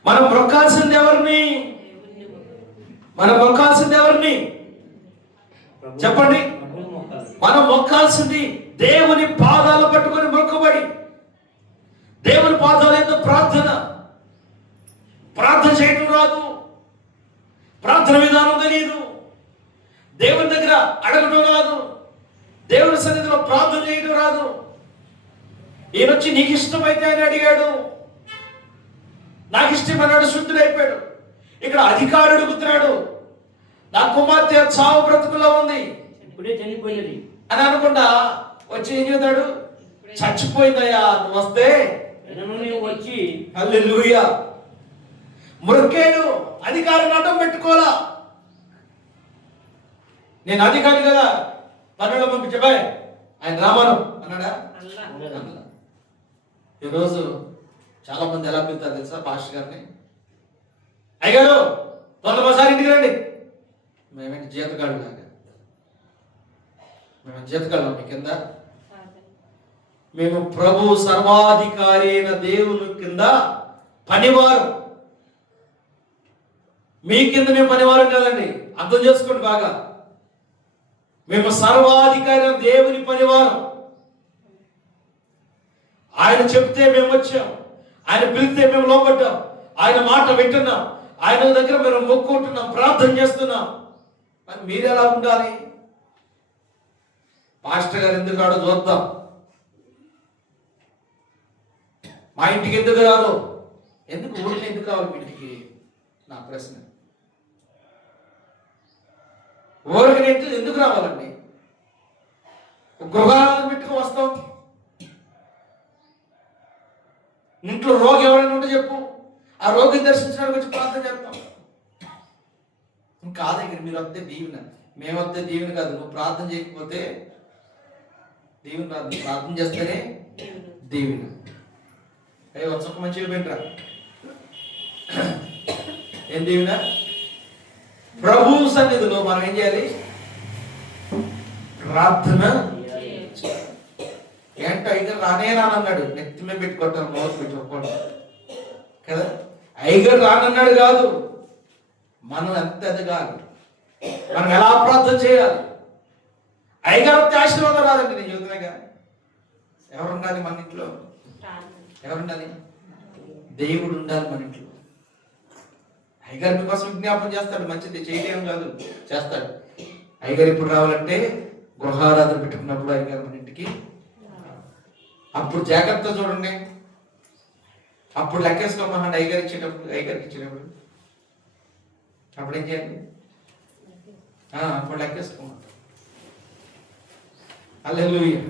మనం మొక్కాల్సింది ఎవరిని? మనం మొక్కాల్సింది ఎవరిని చెప్పండి? మనం మొక్కాల్సింది దేవుని పాదాలు పట్టుకొని మొక్కుబడి. దేవుని పాదాలు ఏందో ప్రార్థన. ప్రార్థన చేయటం రాదు, ప్రార్థన విధానం తెలియదు, దేవుని దగ్గర అడగడం రాదు, దేవుని సన్నిధిలో ప్రార్థన చేయడం రాదు. ఈయనొచ్చి నీకు ఇష్టమైతే ఆయన అడిగాడు, నాకు ఇష్టమన్నాడు, శుద్ధుడైపోయాడు. ఇక్కడ అధికారుడు అడుగుతున్నాడు, నా కుమార్తె చావు బ్రతుకులో ఉంది, ఇప్పుడే చనిపోయినది అని అనుకుంటా వచ్చి ఏం చేస్తాడు? చచ్చిపోయిందయ్యా, నువ్వు వస్తే వచ్చి హల్లెలూయా మురకేడు. అధికారిని అడ్డం పెట్టుకోవాలా. నేను అధికారి కదా, పనులు పంపించబాయ్, ఆయన రామాను అన్నాడా? ఈరోజు చాలా మంది ఎలా పిలుస్తారు తెలుసా పాస్టర్ గారిని? అయ్యగారు తొందరసారి ఇంటికి రండి. మేమేంటి జీతగాడు లాగా? మేము జీతగాళ్ళం మీ కింద? మేము ప్రభు సర్వాధికారి అయిన దేవుని కింద పనివారు. మీ కింద మేము పనివారం కదండి, అర్థం చేసుకోండి బాగా. మేము సర్వాధికారి అయిన దేవుని పనివారం. ఆయన చెప్తే మేము వచ్చాం, ఆయన పిలిస్తే మేము లోపడ్డాం, ఆయన మాట వింటున్నాం, ఆయన దగ్గర మేము మొక్కుంటున్నాం, ప్రార్థన చేస్తున్నాం. మరి మీరు ఎలా ఉండాలి? పాస్టర్ గారు ఎందుకు రాడో చూద్దాం, మా ఇంటికి ఎందుకు రాదు, ఎందుకు ఊరిని ఎందుకు రావాలి మీ ఇంటికి? నా ప్రశ్న. ఊరికి ఎందుకు రావాలండి? గృహాలను పెట్టుకు వస్తాం. ఇంట్లో రోగి ఎవరైనా ఉంటే చెప్పు, ఆ రోగిని దర్శించడానికి వచ్చి ప్రార్థన చేస్తాం. ఇంకా దగ్గర మీరు వస్తే దీవెన, మేము వస్తే దీవెన కాదు. నువ్వు ప్రార్థన చేయకపోతే దీవెన కాదు, నువ్వు ప్రార్థన చేస్తేనే దీవెన. అయ్యో ఒక్క మంచి పెట్టరా, ఏం దీవెన? ప్రభు సన్నిధిలో మనం ఏం చేయాలి? ప్రార్థన. ఏంటో ఐగర్ రానే రానన్నాడు, నెత్తి మీద పెట్టుకుంటాను, మౌత్ పెట్టుకోండి కదా. ఐగర్ రానన్నాడు కాదు, మనం ఎంత ఎదగాలి, మనం ఎలా ప్రార్థన చేయాలి. ఐగర్ వస్తే ఆశీర్వాదం రాదండి. నేను చెబుతున్నాగా, ఎవరు ఉండాలి మన ఇంట్లో? ఎవరు ఉండాలి? దేవుడు ఉండాలి మన ఇంట్లో. ఐగర్ మీకోసం విజ్ఞాపన చేస్తాడు, మంచిది చేయలేం కాదు, చేస్తాడు. ఐగర్ ఇప్పుడు రావాలంటే గృహారాధన పెట్టుకున్నప్పుడు ఐగర్ మన ఇంటికి. అప్పుడు జాగ్రత్త చూడండి, అప్పుడు లెక్కేసుకోమండి. ఐగర్ ఇచ్చేటప్పుడు, ఐగర్కి ఇచ్చేటప్పుడు అప్పుడు ఏం చేయాలి? అప్పుడు లెక్కేసుకోమంట. హల్లెలూయా.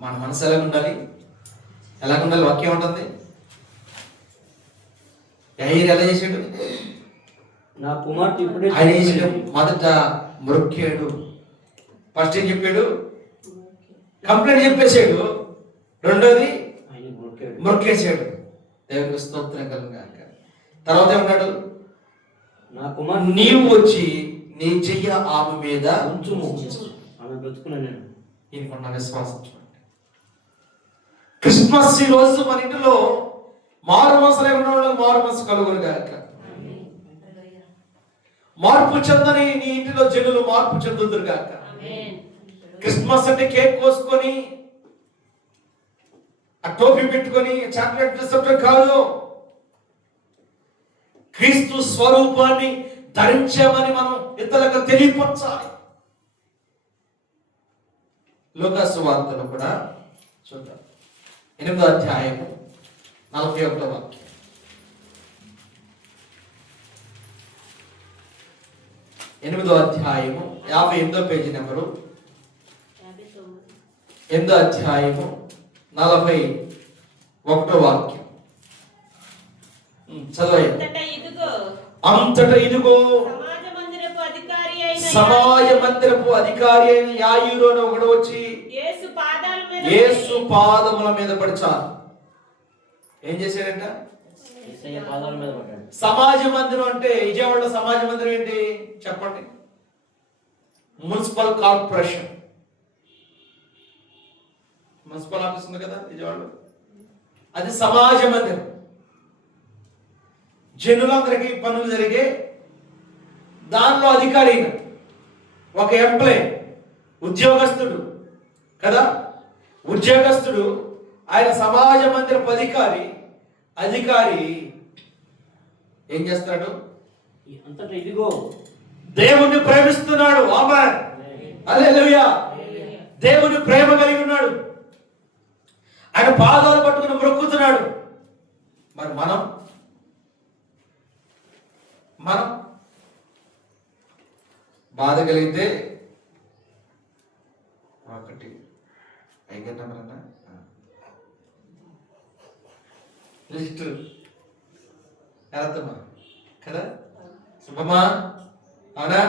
మన మనసు ఎలా ఉండాలి? ఎలా ఉండాలి? వాక్యం ఉంటుంది. యెహోవా ఎలా చేశాడు? నా కుమార్తె ఇప్పుడే ఆయన చేసాడు. మొదట మొక్కాడు. ఫస్ట్ ఏం చెప్పాడు? కంప్లైంట్ చెప్పేశాడు. రెండోది మొక్కేశాడు. దేవునికి స్తోత్రం కలుగుగాక. తర్వాత ఏమన్నాడు? నా కుమార్తె నీవు వచ్చి నీ చెయ్య ఆమె మీద ఉంచుము, ఆమె బ్రతుకున్నాను నేను. ఈయనకున్న విశ్వాసం చూడండి. క్రిస్మస్ ఈ రోజు మన ఇంటిలో మారు మనసు లేకుండా వాళ్ళకి మారు మనసు కలుగును గాక. మార్పు చెందని నీ ఇంటిలో జనులు మార్పు చెందుదురు గాక. క్రిస్మస్ అంటే కేక్ కోసుకొని ఆ టోపీ పెట్టుకొని చాక్లెట్ తీసుకుంటే కాదు, క్రీస్తు స్వరూపాన్ని ధరించామని మనం ఇతరులకు తెలియపరచాలి. లూకాసు వార్తలు కూడా చూద్దాం. 8వ అధ్యాయము 41వ వాక్యం. 8వ అధ్యాయము 58వ పేజీ నెంబరు. 8వ అధ్యాయము 41వ వాక్యం. అంతటా ఇదిగో అంతటా ఇదిగో సమాజ మందిరపు అధికారి అయిన సమాజ మందిరపు అధికారి అయిన యాయీరు అని ఒకడు వచ్చి యేసు పాదాల మీద యేసు పాదముల మీద పడిచారు. ఏం చేశాడంట? యేసయ్య పాదాల మీద పడ్డాడు. సమాజ మందిరం అంటే విజయవాడలో సమాజ మందిరం ఏంటి చెప్పండి? మున్సిపల్ కార్పొరేషన్, మున్సిపల్ ఆఫీస్ ఉంది కదా విజయవాడలో, అది సమాజ మందిరం. జనులందరికీ పనులు జరిగే దానిలో అధికారి అయిన ఒక ఎంప్లాయ్, ఉద్యోగస్తుడు కదా, ఉద్యోగస్తుడు ఆయన సమాజ మందిరపు అధికారి ఏం చేస్తాడు? అంతటా ఇదిగో దేవుణ్ణి ప్రేమిస్తున్నాడు. ఆమేన్, హల్లెలూయా. దేవుని ప్రేమ కలిగి ఉన్నాడు, ఆయన పాదాలు పట్టుకుని మొక్కుతున్నాడు. మరి మనం బాధ కలిగితే ఒకటి అయిపోయినా లిస్ట్ వెళ్తామా కదా? శుభమా, అవునా?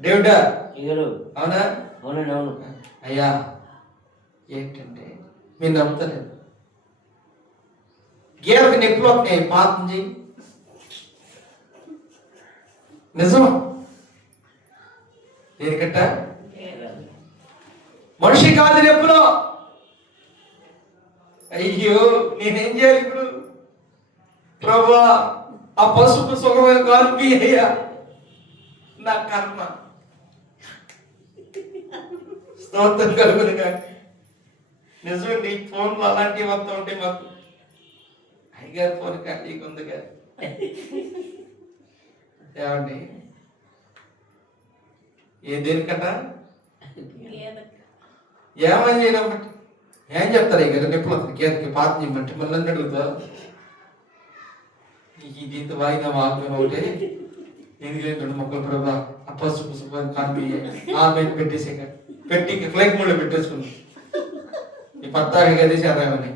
దేవుడా, ఇగరు అవునా? అవునండి, అవును. అయ్యా ఏంటంటే మీరు నమ్ముతలేదు, గేదెకి నొప్పులు వస్తున్నాయి, పాతం చేయి. నిజం. దేనికట్ట? మనిషి కాదు నొప్పులో. అయ్యో నేనేం చేయాలి ఇప్పుడు? ప్రభువా ఆ పసుపు సుఖమైన కాల్పి అయ్యా, నా కర్మ. స్తోత్రం కలుగునుగా. నిజమండి, ఫోన్లో అలాంటివి వస్తూ ఉంటాయి మాకు. అయ్యగారి ఫోన్ ఖాళీగా ఉందిగా ఏమండి? దేనికట? ఏమని చేయనమ్మటి ఏం చెప్తారు? ఇక నిప్పులు వస్తుంది గేదెకి పాత చేయమంటే మళ్ళీ అడుగుతా. దీంతో వాయిదా వాగ్యం ఒకటే ఎందుకు రెండు మొక్కలు ప్రభా ఆ పసుపు శుభ్రం కాపీ ఆమె పెట్టేసి పెట్టి ఫ్లైట్ మోడ్లో పెట్టేసుకున్నాం. ఈ పత్తాగా గదేశారామని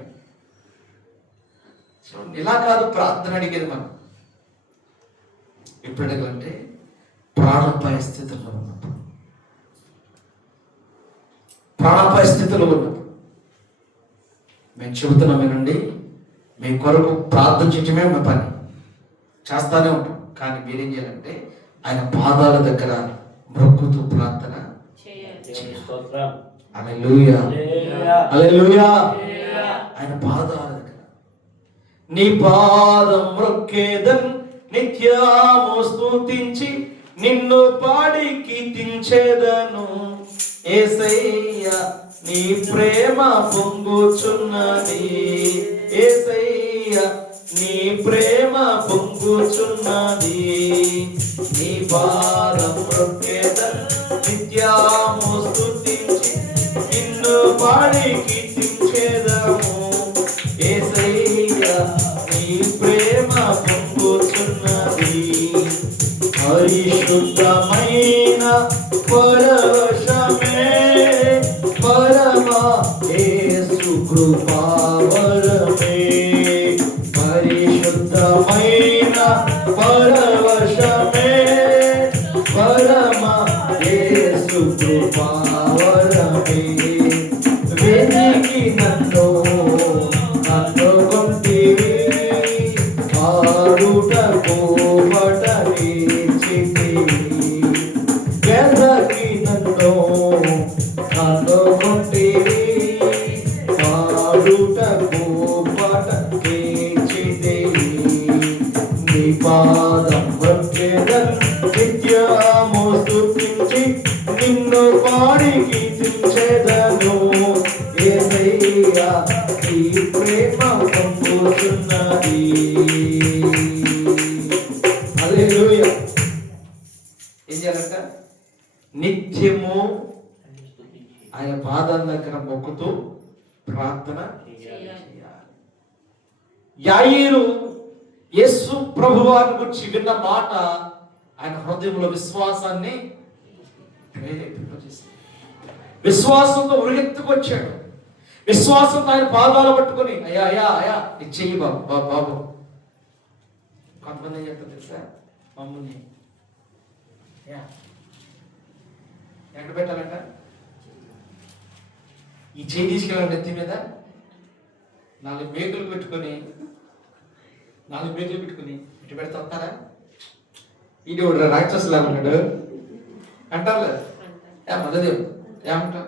చూడండి. ఇలా కాదు ప్రార్థన అడిగేది మనం. ఎప్పుడు అడగాలంటే ప్రాణాపాయ స్థితిలో ఉన్నప్పుడు, ప్రాణాపాయ స్థితిలో ఉన్నప్పుడు. మేము చెబుతున్నామేనండి, మీ కొరకు ప్రార్థన చేయటమే మా పని, చేస్తానే ఉంటాం. కానీ మీరేం చేయాలంటే ఆయన పాదాల దగ్గర మొక్కుతూ ప్రార్థన చేయాలి. హల్లెలూయా, హల్లెలూయా. ఆయన పాదాల దగ్గర నీ పాదం మొక్కేదన్ నిత్యము స్తుతించి నిన్ను పాడి కీర్తించేదను. యేసయ్యా నీ ప్రేమ పొంగుచున్నది, యేసయ్యా నీ ప్రేమ పొంగుచున్నది. నీ పాదం మొక్కేదన్ నిత్యము స్తుతించి నిన్ను పాడి కీర్తించేదము. యేసయ్యా నీ ప్రేమ పొంగుచున్నది. పరిశుద్ధమైన పరవశమే పరమా యేసు కృపావరమే. పరిశుద్ధమైన పరవశమే పరమా యేసు కృపావరమే. వెతికి నన్ను కొంటివి ఆడుటకు పటనిచితివి. వెతకి నన్ను కొంటివి ఆడుటకు పటనిచితివి. నీ పాదం మొక్కేదన్ నిత్యము స్తుతించి నిన్ను పాడి కీర్తించెదను. యేసయ్యా నీ ప్రేమ పొంగుచున్నది. హల్లెలూయా. ఏం చేయాలంట? నిత్యము ఆయన పాదాల దగ్గర మొక్కుతూ ప్రార్థన చేయాలి. యాయీరు యేసు ప్రభువారి గురించి విన్న మాట ఆయన హృదయంలో విశ్వాసాన్ని ప్రేరేపింపజేసింది. విశ్వాసంతో ఉరిగెత్తుకొచ్చాడు. విశ్వాసంతో ఆయన పాదాలు పట్టుకొని అయ్యా అయ్యా అయ్యా ఇది చెయ్యి బాబు బాబు. కొంతమంది ఏం చెప్తారు తెలుసా? మమ్మల్ని ఎక్కడ పెట్టాలంట? ఈ చేయి తీసుకెళ్ళాలి నెత్తి మీద, 4 మేకులు పెట్టుకొని ఇటు పెడితే వస్తారా? ఇది ఒకటి రాక్షసులా ఉన్నాడు అంటారు లేదు. మదదేవుడు ఏమంటా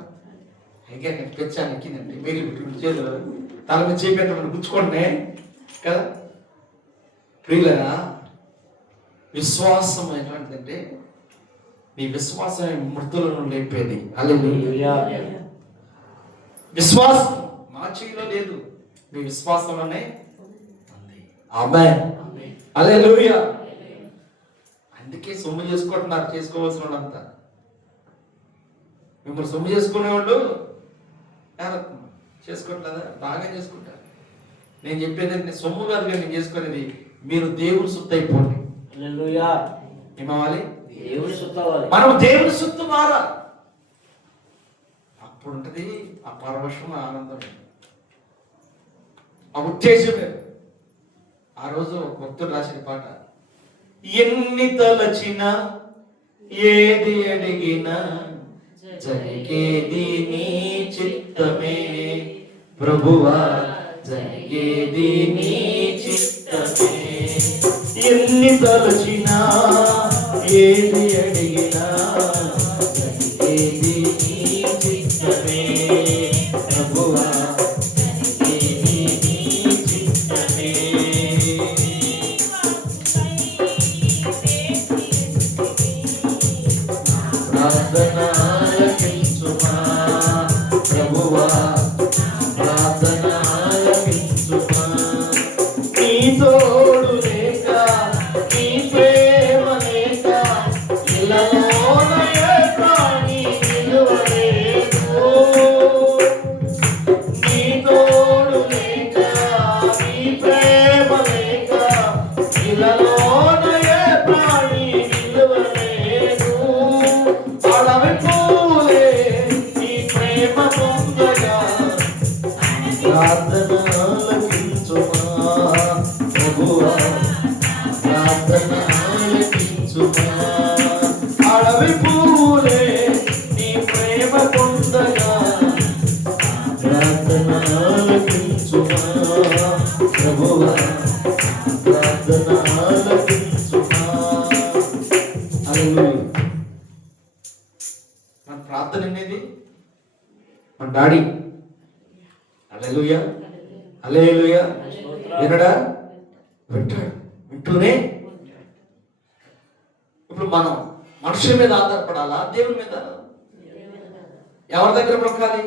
అయితే పెచ్చాను ఎక్కిందండి, మేకులు పెట్టుకుని చేతులు తల మీద చేయి పెట్టమని గుచ్చుకోండి కదా. ప్రియులరా, విశ్వాసం ఎటువంటిదంటే నీ విశ్వాసమే మృతులను లేపేది. హల్లెలూయా. విశ్వాసం మా చేతిలో లేదు, మీ విశ్వాసంలోనే ఉంది. ఆమేన్. హల్లెలూయా. అందుకే సొమ్ము చేసుకుంటున్నారు చేసుకోవాల్సిన వాళ్ళంతా. మిమ్మల్ని సొమ్ము చేసుకునేవాళ్ళు చేసుకోవట్లేదా? బాగా చేసుకుంటారు. నేను చెప్పేది సొమ్ము కాదు, నేను చేసుకునేది మీరు దేవుని సొత్తు అయిపోండి. హల్లెలూయా. ఏమవ్వాలి? దేవుని సొత్తు అవ్వాలి. మనం దేవుని సొత్తు మారాలి. అప్పుడు ఉంటుంది ఆ పరవశం, ఆనందం, ఆ ఉత్తేజమే. ఆ రోజు భక్తుడు రాసిన పాట, ఎన్ని తలచినా ఏది అడిగినా జరిగేది నీ చిత్తమే ప్రభువా, జరిగేది నీ చిత్తమే. ఎన్ని తలచినా ఏది అడిగినా జరిగేది నీ చిత్తమే ప్రభువా, జరిగేది నీ చిత్తమే. ప్రార్థన ఆలకించుమా ప్రభువా, ప్రార్థన ఆలకించుమా. నీ తోడు లేక, నీ ప్రేమ లేక ఇలాలోన ఏ ప్రాణి నిలువలేదు. నీ తోడు లేక, నీ ప్రేమ లేక ఇలాలోన ఏ ప్రాణి నిలువలేదు. అడవి పూలే నీ ప్రేమ పొందగా ప్రార్థన ఆలకించుమా ప్రభువా, ప్రార్థన ఆలకించుమా. అడవి పూలే నీ ప్రేమ పొందగా ప్రార్థన ఆలకించుమా ప్రభువా, ప్రార్థన ఆలకించుమా. హల్లెలూయా. మన ప్రార్థన అనేది మన డాడీ. హల్లెలూయా. హల్లెలూయా. వినడా? వింటాడు. వింటూనే ఇప్పుడు మనం మనుషుల మీద ఆధారపడాలా, దేవుని మీద? ఎవరి దగ్గర మొక్కాలి?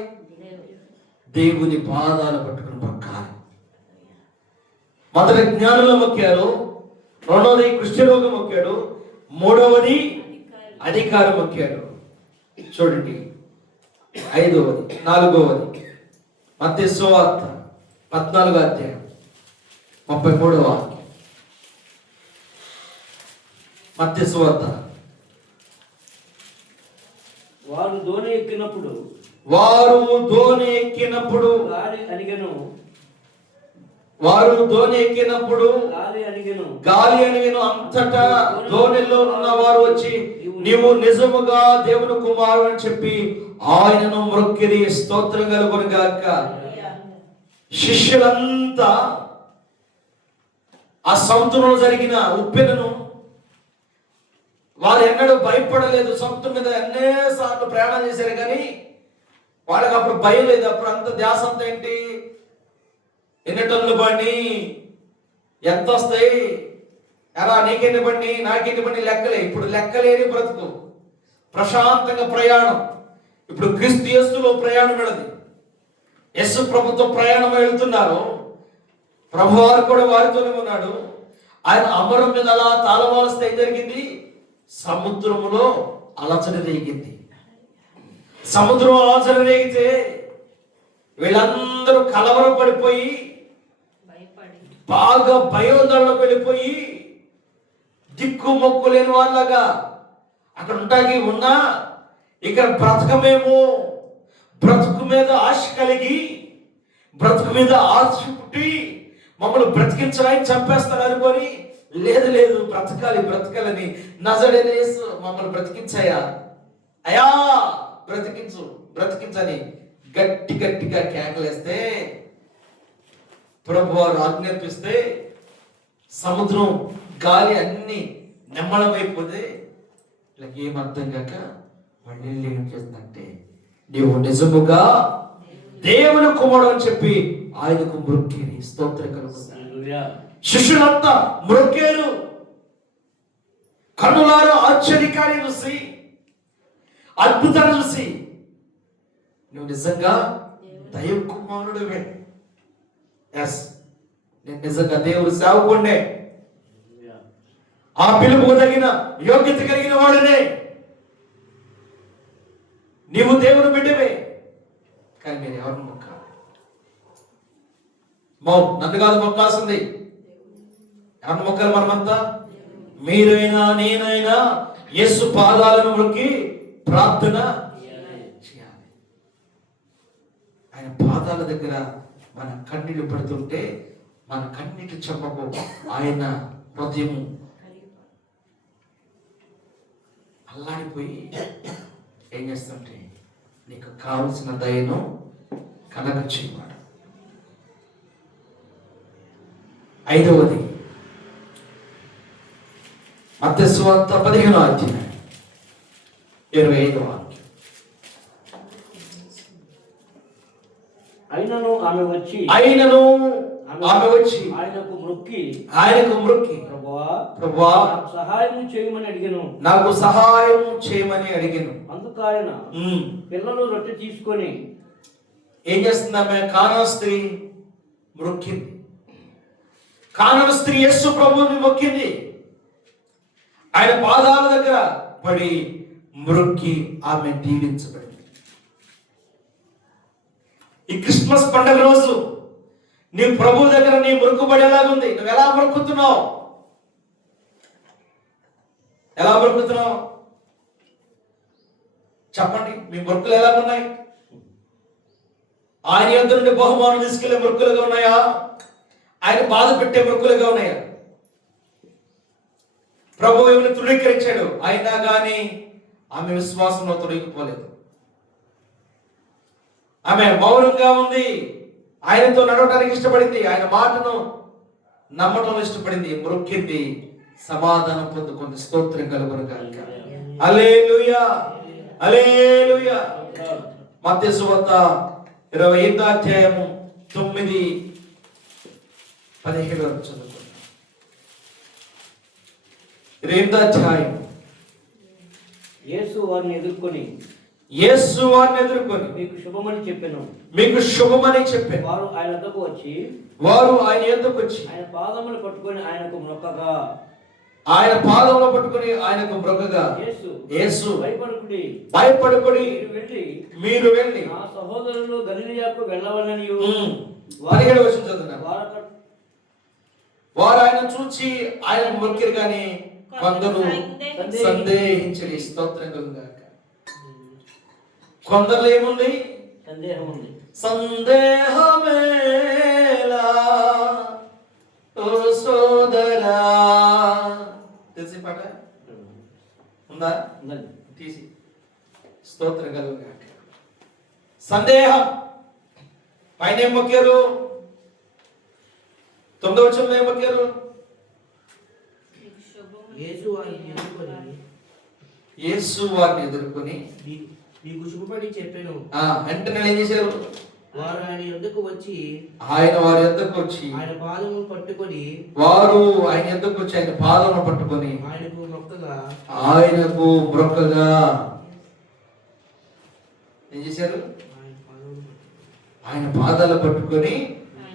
దేవుని పాదాలు పట్టుకుని మొక్కాలి. మొదటి జ్ఞానులు మొక్కారు, రెండవది కృష్ణరోగం మొక్కాడు, మూడవది అధికారం మొక్కాడు. చూడండి, 5వది 4వది మత్తయి సువార్త 14వ అధ్యాయం 33వ వాక్యం. మత్తయి సువార్త. వారు దోణి ఎక్కినప్పుడు గాలి ఎక్కినప్పుడు గాలి అణిగెను. అంతటా దోణిలో ఉన్న వారు వచ్చి నీవు నిజముగా దేవుని కుమారుడు అని చెప్పి ఆయనను మ్రొక్కిరి. స్తోత్రం కలుగును గాక. శిష్యులంతా ఆ సముద్రంలో జరిగిన ఉప్పెనను వారు ఎన్నడూ భయపడలేదు. సముద్రం మీద ఎన్నిసార్లు ప్రయాణం చేశారు కానీ వాళ్ళకి అప్పుడు భయం లేదు. అప్పుడు అంత ధ్యాస అంతా ఏంటి? ఎన్ని టన్నులు బండి, ఎంత వస్తాయి, ఎలా నీకెన్ని బండి, నాకెన్ని బండి, లెక్కలే. ఇప్పుడు లెక్కలేని బ్రతుకు, ప్రశాంతంగా ప్రయాణం. ఇప్పుడు క్రీస్తు యేసులో ప్రయాణం వెళ్ళదు. యేసు ప్రభుతో ప్రయాణం వెళ్తున్నారు. ప్రభువారు కూడా వారితోనే ఉన్నాడు. ఆయన అమరం మీద అలా తాళవాల్స్తే ఏం జరిగింది? సముద్రములో అలచడి రేగింది. సముద్రం అలచడి రేగితే వీళ్ళందరూ కలవరపడిపోయి బాగా భయోదరణకు వెళ్ళిపోయి దిక్కు మొక్కు లేని వాళ్ళగా అక్కడ ఉంటాకి ఉన్నా ఇక్కడ బ్రతకమేమో, బ్రతుకు మీద ఆశ కలిగి, బ్రతుకు మీద ఆశ పుట్టి మమ్మల్ని బ్రతికించడానికి చంపేస్తారు అనుకొని, లేదు లేదు బ్రతకాలని నజరేయుడు యేసు మమ్మల్ని బ్రతికించాయా అయా బ్రతికించు బ్రతికించని గట్టి గట్టిగా కేకలేస్తే, ప్రభు వారు ఆజ్ఞాపిస్తే సముద్రం గాలి అన్ని నెమ్మళమైపోతే వీళ్ళకి ఏం అర్థం కాక మళ్ళీ ఏం చేస్తుందంటే, నీవు నిజముగా దేవుని కుమారుడు అని చెప్పి ఆయనకు మృక్కిరి. స్తోత్రం కలుగుతుంది. హల్లెలూయా. శిష్యులంతా మృక్కేరు. కన్నులారా ఆశ్చర్యకార్యం చూసి, అద్భుతాలు చూసి, నువ్వు నిజంగా దైవ కుమారుడివే, ఎస్ నేను నిజంగా దేవుడు సేవకుండే, ఆ పిలుపుకు తగిన యోగ్యత కలిగిన వాడినే, నీవు దేవుని బిడ్డవే. కానీ మీరు ఎవరిని మొక్కాలి? నన్ను కాదు మొక్కాల్సింది. ఎవరిని మొక్కాలి? మనమంతా మీరైనా నేనైనా యేసు పాదాలను మొక్కి ప్రార్థన చేయాలి. ఆయన పాదాల దగ్గర మన కన్నీళ్లు పడుతుంటే మన కన్నీటి చెంపకు ఆయన హృదయము అల్లాడిపోయి ఏం చేస్తుంటే నీకు కావలసిన దయను కలగ చేయవాడు. 5వది మత్తయి సువార్త 15వ అధ్యాయం 25వ వాక్యం. అయినను ఆమె వచ్చి ఆయనకు మ్రొక్కి ప్రభువా నాకు సహాయం చేయమని అడిగాను. అందుకాయన పిల్లలు రొట్టె తీసుకొని ఏం చేస్తుంది? ఆమె కానాను స్త్రీ మొక్కింది. కానాను స్త్రీ యేసు ప్రభువుని మొక్కింది. ఆయన పాదాల దగ్గర పడి మొక్కి ఆమె దీవించబడింది. ఈ క్రిస్మస్ పండుగ రోజు నీ ప్రభు దగ్గర నీ మొక్కుబడేలాగుంది. నువ్వు ఎలా మొక్కుతున్నావు? ఎలా మొక్కుతున్నావు చెప్పండి. మీ మొక్కులు ఎలా ఉన్నాయి? ఆయన యొద్ద నుండి బహుమానం తీసుకెళ్లే మొక్కులుగా ఉన్నాయా? ఆయన బాధ పెట్టే మొక్కులుగా ఉన్నాయా? ప్రభు ఏమైనా తృణీకరించాడు, అయినా కానీ ఆమె విశ్వాసంలో తొలగిపోలేదు. ఆమె మౌనంగా ఉంది. ఆయనతో నడవడానికి ఇష్టపడింది. ఆయన మాటను నమ్మటం ఇష్టపడింది. మొక్కింది, సమాధానం పొందుకుంది. స్తోత్రం కలుగును గాక. హల్లెలూయా, హల్లెలూయా. మత్తయి సువార్త 25వ అధ్యాయము 9-17 వరకు చదువుకుందాం. 25వ అధ్యాయం. యేసు వారిని ఎదుర్కొని మీకు శుభమని చెప్పాను. వారు ఆయన వద్దకు వచ్చి ఆయన పాదములు పట్టుకొని ఆయనకు మొక్కగా యేసు భయపడకుడి, మీరు వెళ్ళి నా సహోదరులు గలిలయకు వెళ్ళవలనని వారు ఆయన చూచి ఆయన మొక్కిరు కానీ కొందరు సందేహించని. స్తోత్రం కలుగుగాక. కొందరు ఏముంది? సందేహం ఉంది. సందేహమేలా ఓ సోదరా. తెలిసి పాట ఉందా? తీసి. స్తోత్రం కలుగుగాక. సందేహం. పైన ఏం మొక్కారు? 9వ వచనంలో ఏం మొక్కారు? యేసు వారిని ఎదుర్కొని మీకు శుభపడి చెప్పాను. వెంటనే ఏం చేశారు? వారు ఆయన యొద్దకు వచ్చి వారి యొద్దకు వచ్చి ఆయన పాదములు పట్టుకొని ఆయనకు మొక్కగా ఏం చేశారు? ఆయన పాదాలు పట్టుకొని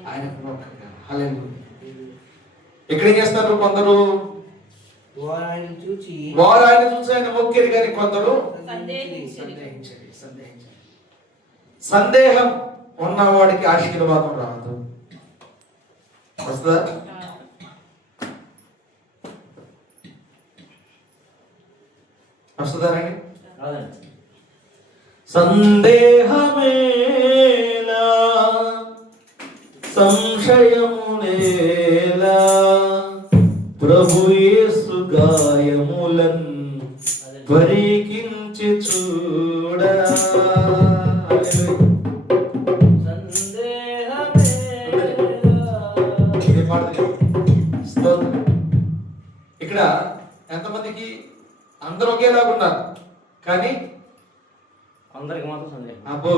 ఆయనకు మొక్కగా. హల్లెలూయా. ఎక్కడ ఏం చేస్తారు? కొందరు వారు ఆయన చూసి ఆయన మొక్కిరు కానీ కొందరు సందేహం ఉన్నవాడికి ఆశీర్వాదం రాదు. వస్తుందా? వస్తుందానండి? సందేహమేలా సంశయములేలా ప్రభు యేసు గాయములన్ పరికించి చూడ. ఇదే పాడుతుంది. స్తోత్రం. ఇక్కడ ఎంతమందికి అందరూ ఒకేలాగా ఉన్నారు, కానీ అందరికి మాత్రం సందేహం. అబ్బో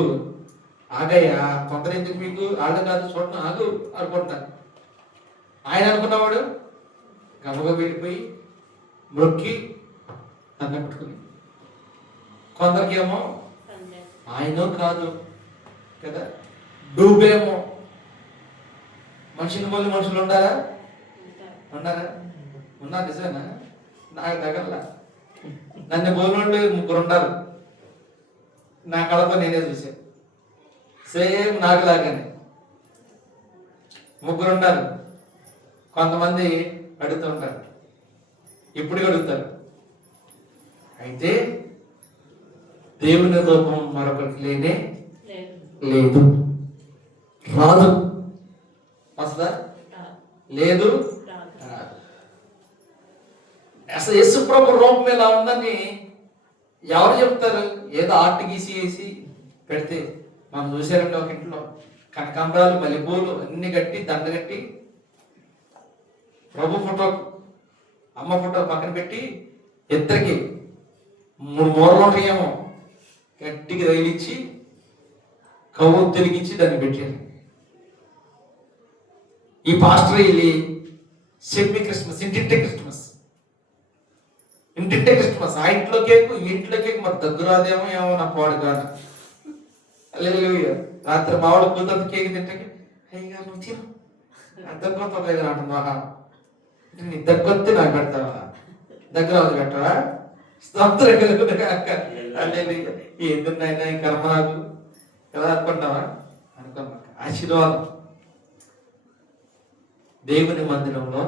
ఆగయ్యా, కొందరు ఎందుకు మీకు ఆడ కాదు చూడటం ఆగు అనుకుంటున్నారు. ఆయన అనుకున్నవాడు గబగబా వెళ్ళిపోయి మొక్కి దండం పెట్టుకుని, కొందరికేమో ఆయన కాదు కదా డూబేమో. మనుషులు మళ్ళీ మనుషులు ఉండారా? ఉన్నారా? ఉన్నారు. నిజమేనా? నాకు తగల. నన్ను బోలు ముగ్గురు ఉండాలి. నా కళతో నేనే చూసాను. సేమ్ నాకు లాగానే ముగ్గురు ఉండాలి. కొంతమంది అడుగుతూ ఉంటారు, ఇప్పుడు అడుగుతారు. అయితే దేవుని రూపం మరొకరికి లేనే లేదు. రాదు. వస్తుందా? లేదు. అసలు యేసు ప్రభు రూపం ఎలా ఉందని ఎవరు చెప్తారు? ఏదో ఆర్ట్ గీసి వేసి పెడితే మనం చూసారండి ఒక ఇంట్లో కనకాంబరాలు మల్లెపూలు అన్ని కట్టి దండ కట్టి ప్రభు ఫోటో అమ్మ ఫోటో పక్కన పెట్టి ఇద్దరికి 3 మూరలు ఉంటాయేమో గట్టికి రైలిచ్చి కవ్వు తెలిగించి దాన్ని పెట్టారు. ఈ పాస్టర్ వెళ్ళి సెమీ క్రిస్మస్, ఇంటింటే క్రిస్మస్, ఇంటింటే క్రిస్మస్, ఆ ఇంట్లో కేకు ఈ ఇంట్లో కేకు మరి దగ్గరాదేమో ఏమో నా పాడు కాదు. రాత్రి మావాడు కూతురు కేక్ తింటే అయ్యగా నువ్వు తిను దగ్గర లేదు అంటున్నా. నీ దగ్గొత్తి నాకు పెడతావా? దగ్గర అవుతుంది పెట్టవా? స్తోత్రం ఎందుకైనా కర్మ నాకు ఎలా అనుకుంటావా? అనుకున్నా. ఆశీర్వాదం. దేవుని మందిరంలో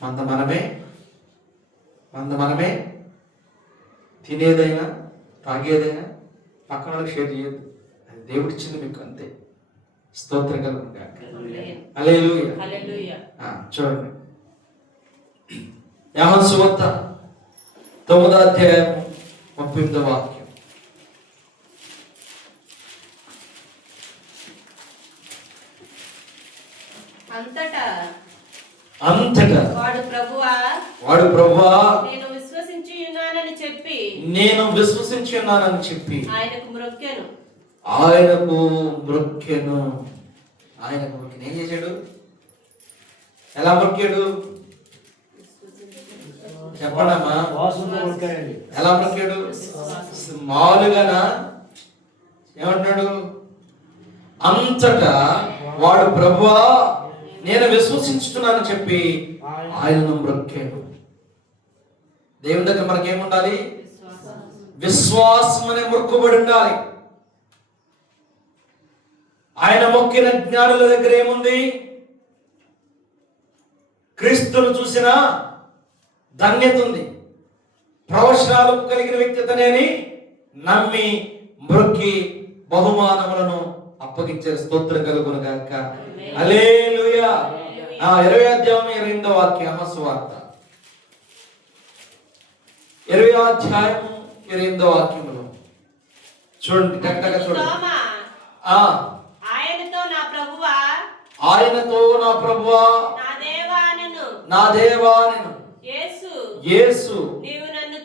మంద మనమే తినేదైనా తాగేదైనా పక్కన వాళ్ళకి షేర్ చేయొద్దు. అది దేవుడిచ్చింది మీకు, అంతే. స్తోత్రం కలుగుగా. హల్లెలూయా. చూడండి, యోహాను సువార్త 9వ అధ్యాయం 38వ వాక్యం. అంతటా వాడు ప్రభువా నేను విశ్వసించి ఉన్నానని చెప్పి ఆయనకు మ్రొక్కెను. ఏం చేశాడు? ఎలా మొక్కాడు చెప్పడమ్మా? ఎలా మొక్కాడు? మామూలుగానా? ఏమంటాడు? అంతటా వాడు ప్రభువా నేను విశ్వసించుతున్నానని చెప్పి ఆయనను మ్రొక్కాడు. దేవుని దగ్గర మనకేముండాలి? విశ్వాసం అనే మొక్కుబడి ఉండాలి. ఆయన మొక్కిన జ్ఞానుల దగ్గర ఏముంది? క్రీస్తును చూసిన ధన్యత ఉంది. ప్రవచనాలు కలిగిన వ్యక్తితనేని నమ్మి మ్రొక్కి బహుమానములను అప్పగించారు. స్తోత్రం కలుగును గాక. హల్లెలూయా. 20వ అధ్యాయం 28వ వాక్యం. యోహాను సువార్త 20వ అధ్యాయం 28వ వాక్యంలో చూడండి, కరెక్ట్గా చూడండి. ఆయనతో నా ప్రభువా నా దేవా నేను యేసు నీవు నన్ను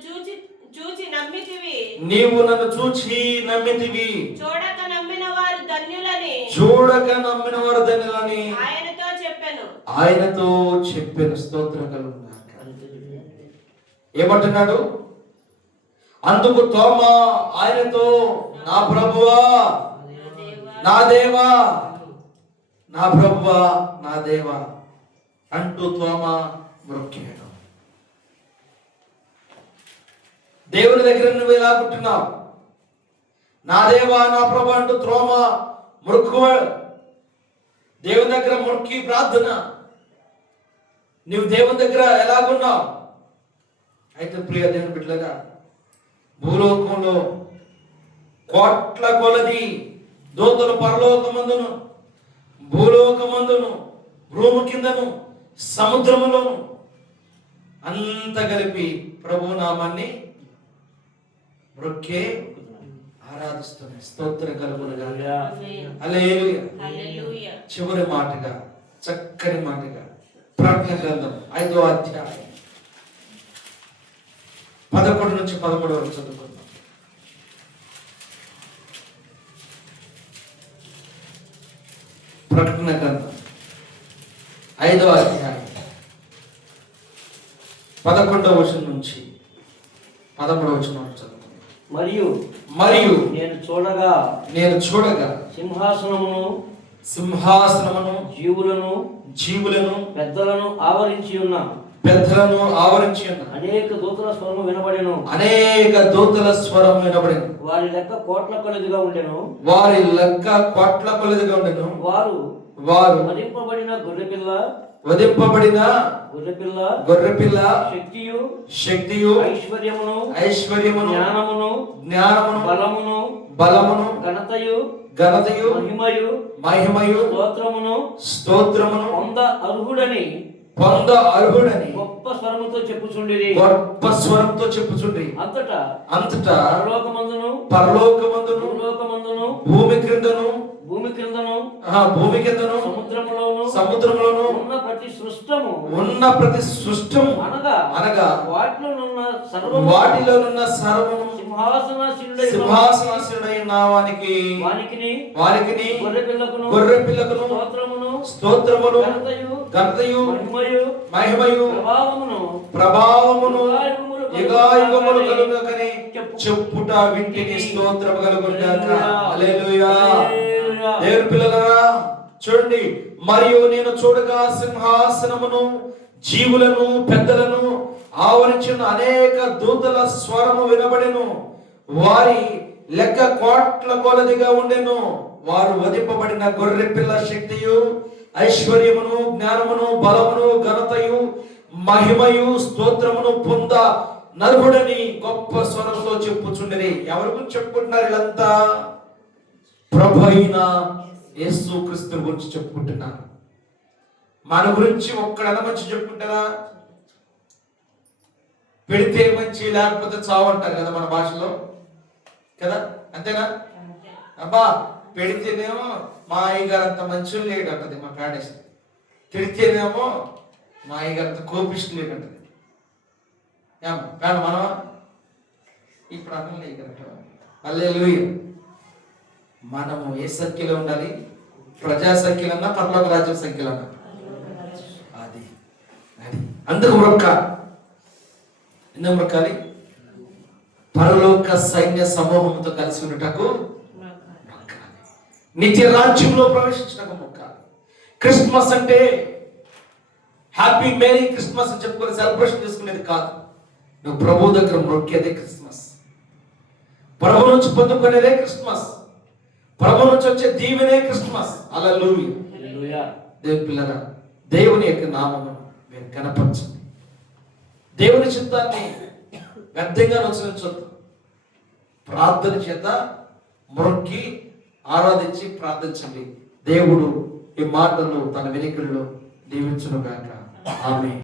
చూచి నమ్మితివి చూడక నమ్మిన వారు ధన్యులని ఆయనతో చెప్పెను. స్తోత్రం కలుగును. ఏమంటున్నాడు? అందుకు తోమా ఆయనతో నా ప్రభువా నా దేవా, నా ప్రభువా నా దేవా అంటూ తోమా మ్రొక్కాడు. దేవుని దగ్గర నువ్వు ఎలా పుట్టినావు? నా దేవా నా ప్రభు అంటూ తోమా మ్రొక్కువాడు. దేవుని దగ్గర మొక్కి ప్రార్థన. నువ్వు దేవుని దగ్గర ఎలాగున్నావు? అయితే ప్రియ దేవుని బిడ్డలుగా, భూలోకంలో కోట్ల కొలది దూతలు పరలోకమందును భూలోకమందును భూమి కిందను సముద్రములోను అంత కలిపి ప్రభు నామాన్ని మొక్కే ఆరాధిస్తున్నాయి. స్తోత్రం కలుగునుగా. ఆమేన్. హల్లెలూయా. హల్లెలూయా. చివరి మాటగా, చక్కని మాటగా ప్రకటన గ్రంథం 5వ అధ్యాయం 11 నుంచి 13 వరకు చదువుకుందాం. ప్రకటన గ్రంథం 5వ అధ్యాయం 11వ వచనం నుంచి 13వ వచనం వరకు చదువుకుందాం. మరియు నేను చూడగా సింహాసనమును జీవులను పెద్దలను ఆవరించి ఉన్న అనేక దూతల స్వరము వినబడెను. వారి లెక్క కోట్ల కొలదిగా ఉండెను. వారు వధింపబడిన గొర్రెపిల్ల శక్తియు ఐశ్వర్యమును జ్ఞానమును బలమును ఘనతయు మహిమయు స్తోత్రమును పొంద అర్హుడని గొప్ప స్వరముతో చెప్పుచుండిరి. అంతటా పరలోకమందును భూమి క్రిందను సముద్రములోను ఉన్న ప్రతి సృష్టము అనగా వాటిలోనున్న సర్వము సింహాసనాసీనుడైన వానికిని గొర్రెపిల్లకును స్తోత్రమును ఘనతయు మహిమయు ప్రభావమును యుగములు కలుగునని చెప్పుట వింటిని. స్తోత్రము కలుగుగాక. హల్లెలూయా. దేవుని పిల్లలారా చూడండి. మరియు నేను చూడగా సింహాసనమును జీవులను పెద్దలను ఆవరించిన అనేక దూతల స్వరము వినబడెను. వారి లెక్క కోట్ల కొలదిగా ఉండెను. వారు వధింపబడిన గొర్రె పిల్ల శక్తియు ఐశ్వర్యమును జ్ఞానమును బలమును ఘనతయు మహిమయు స్తోత్రమును పొంద నలుగుడని గొప్ప స్వరంతో చెప్పుచుండిరి. ఎవరి గురించి చెప్పుకుంటున్నారు వీళ్ళంతా? ప్రభు అయిన యేసు క్రీస్తు గురించి చెప్పుకుంటున్నారు. మన గురించి ఒక్కడైనా మంచి చెప్పుకుంటారా? పెడితే మంచి లేకపోతే చావు అంటారు కదా మన భాషలో, కదా? అంతేనా? అబ్బా పెడితేనేమో మా అయ్యగారు అంత మంచి లేడు అంటది మా ప్రాణేశ్వరి. తిడితేనేమో మా అయ్యగారు అంత కోపిష్టి లేడు అంటది. మనం ఇప్పుడు అన్నట్టు హల్లెలూయా. మనము ఏ సంఖ్యలో ఉండాలి? ప్రజా సంఖ్యలన్నా పరలోక రాజ్యం సంఖ్యలన్నా? అది అందుకు ఎందుకు మొక్కాలి? పరలోక సైన్య సమూహంతో కలిసి ఉన్నటకు మొక్కాలి. నిత్య రాజ్యంలో ప్రవేశించటకు మొక్కాలి. క్రిస్మస్ అంటే హ్యాపీ మేరీ క్రిస్మస్ అని చెప్పుకొని సెలబ్రేషన్ చేసుకునేది కాదు. నువ్వు ప్రభు దగ్గర మొక్కేదే క్రిస్మస్. ప్రభు నుంచి పొందుకునేదే క్రిస్మస్. ప్రభు నుంచి వచ్చే దీవెనే క్రిస్మస్. హల్లెలూయా. దేవుని పిల్లరా, దేవుని యొక్క నామమును మీరు కనపరచండి. దేవుని చిత్తాన్ని వ్యర్థంగా అనుసరించొద్దు. ప్రార్థన చేత మొక్కి ఆరాధించి ప్రార్థించండి. దేవుడు ఈ మాటలు తన వెనుకల్లో దీవించును గాక. ఆమేన్.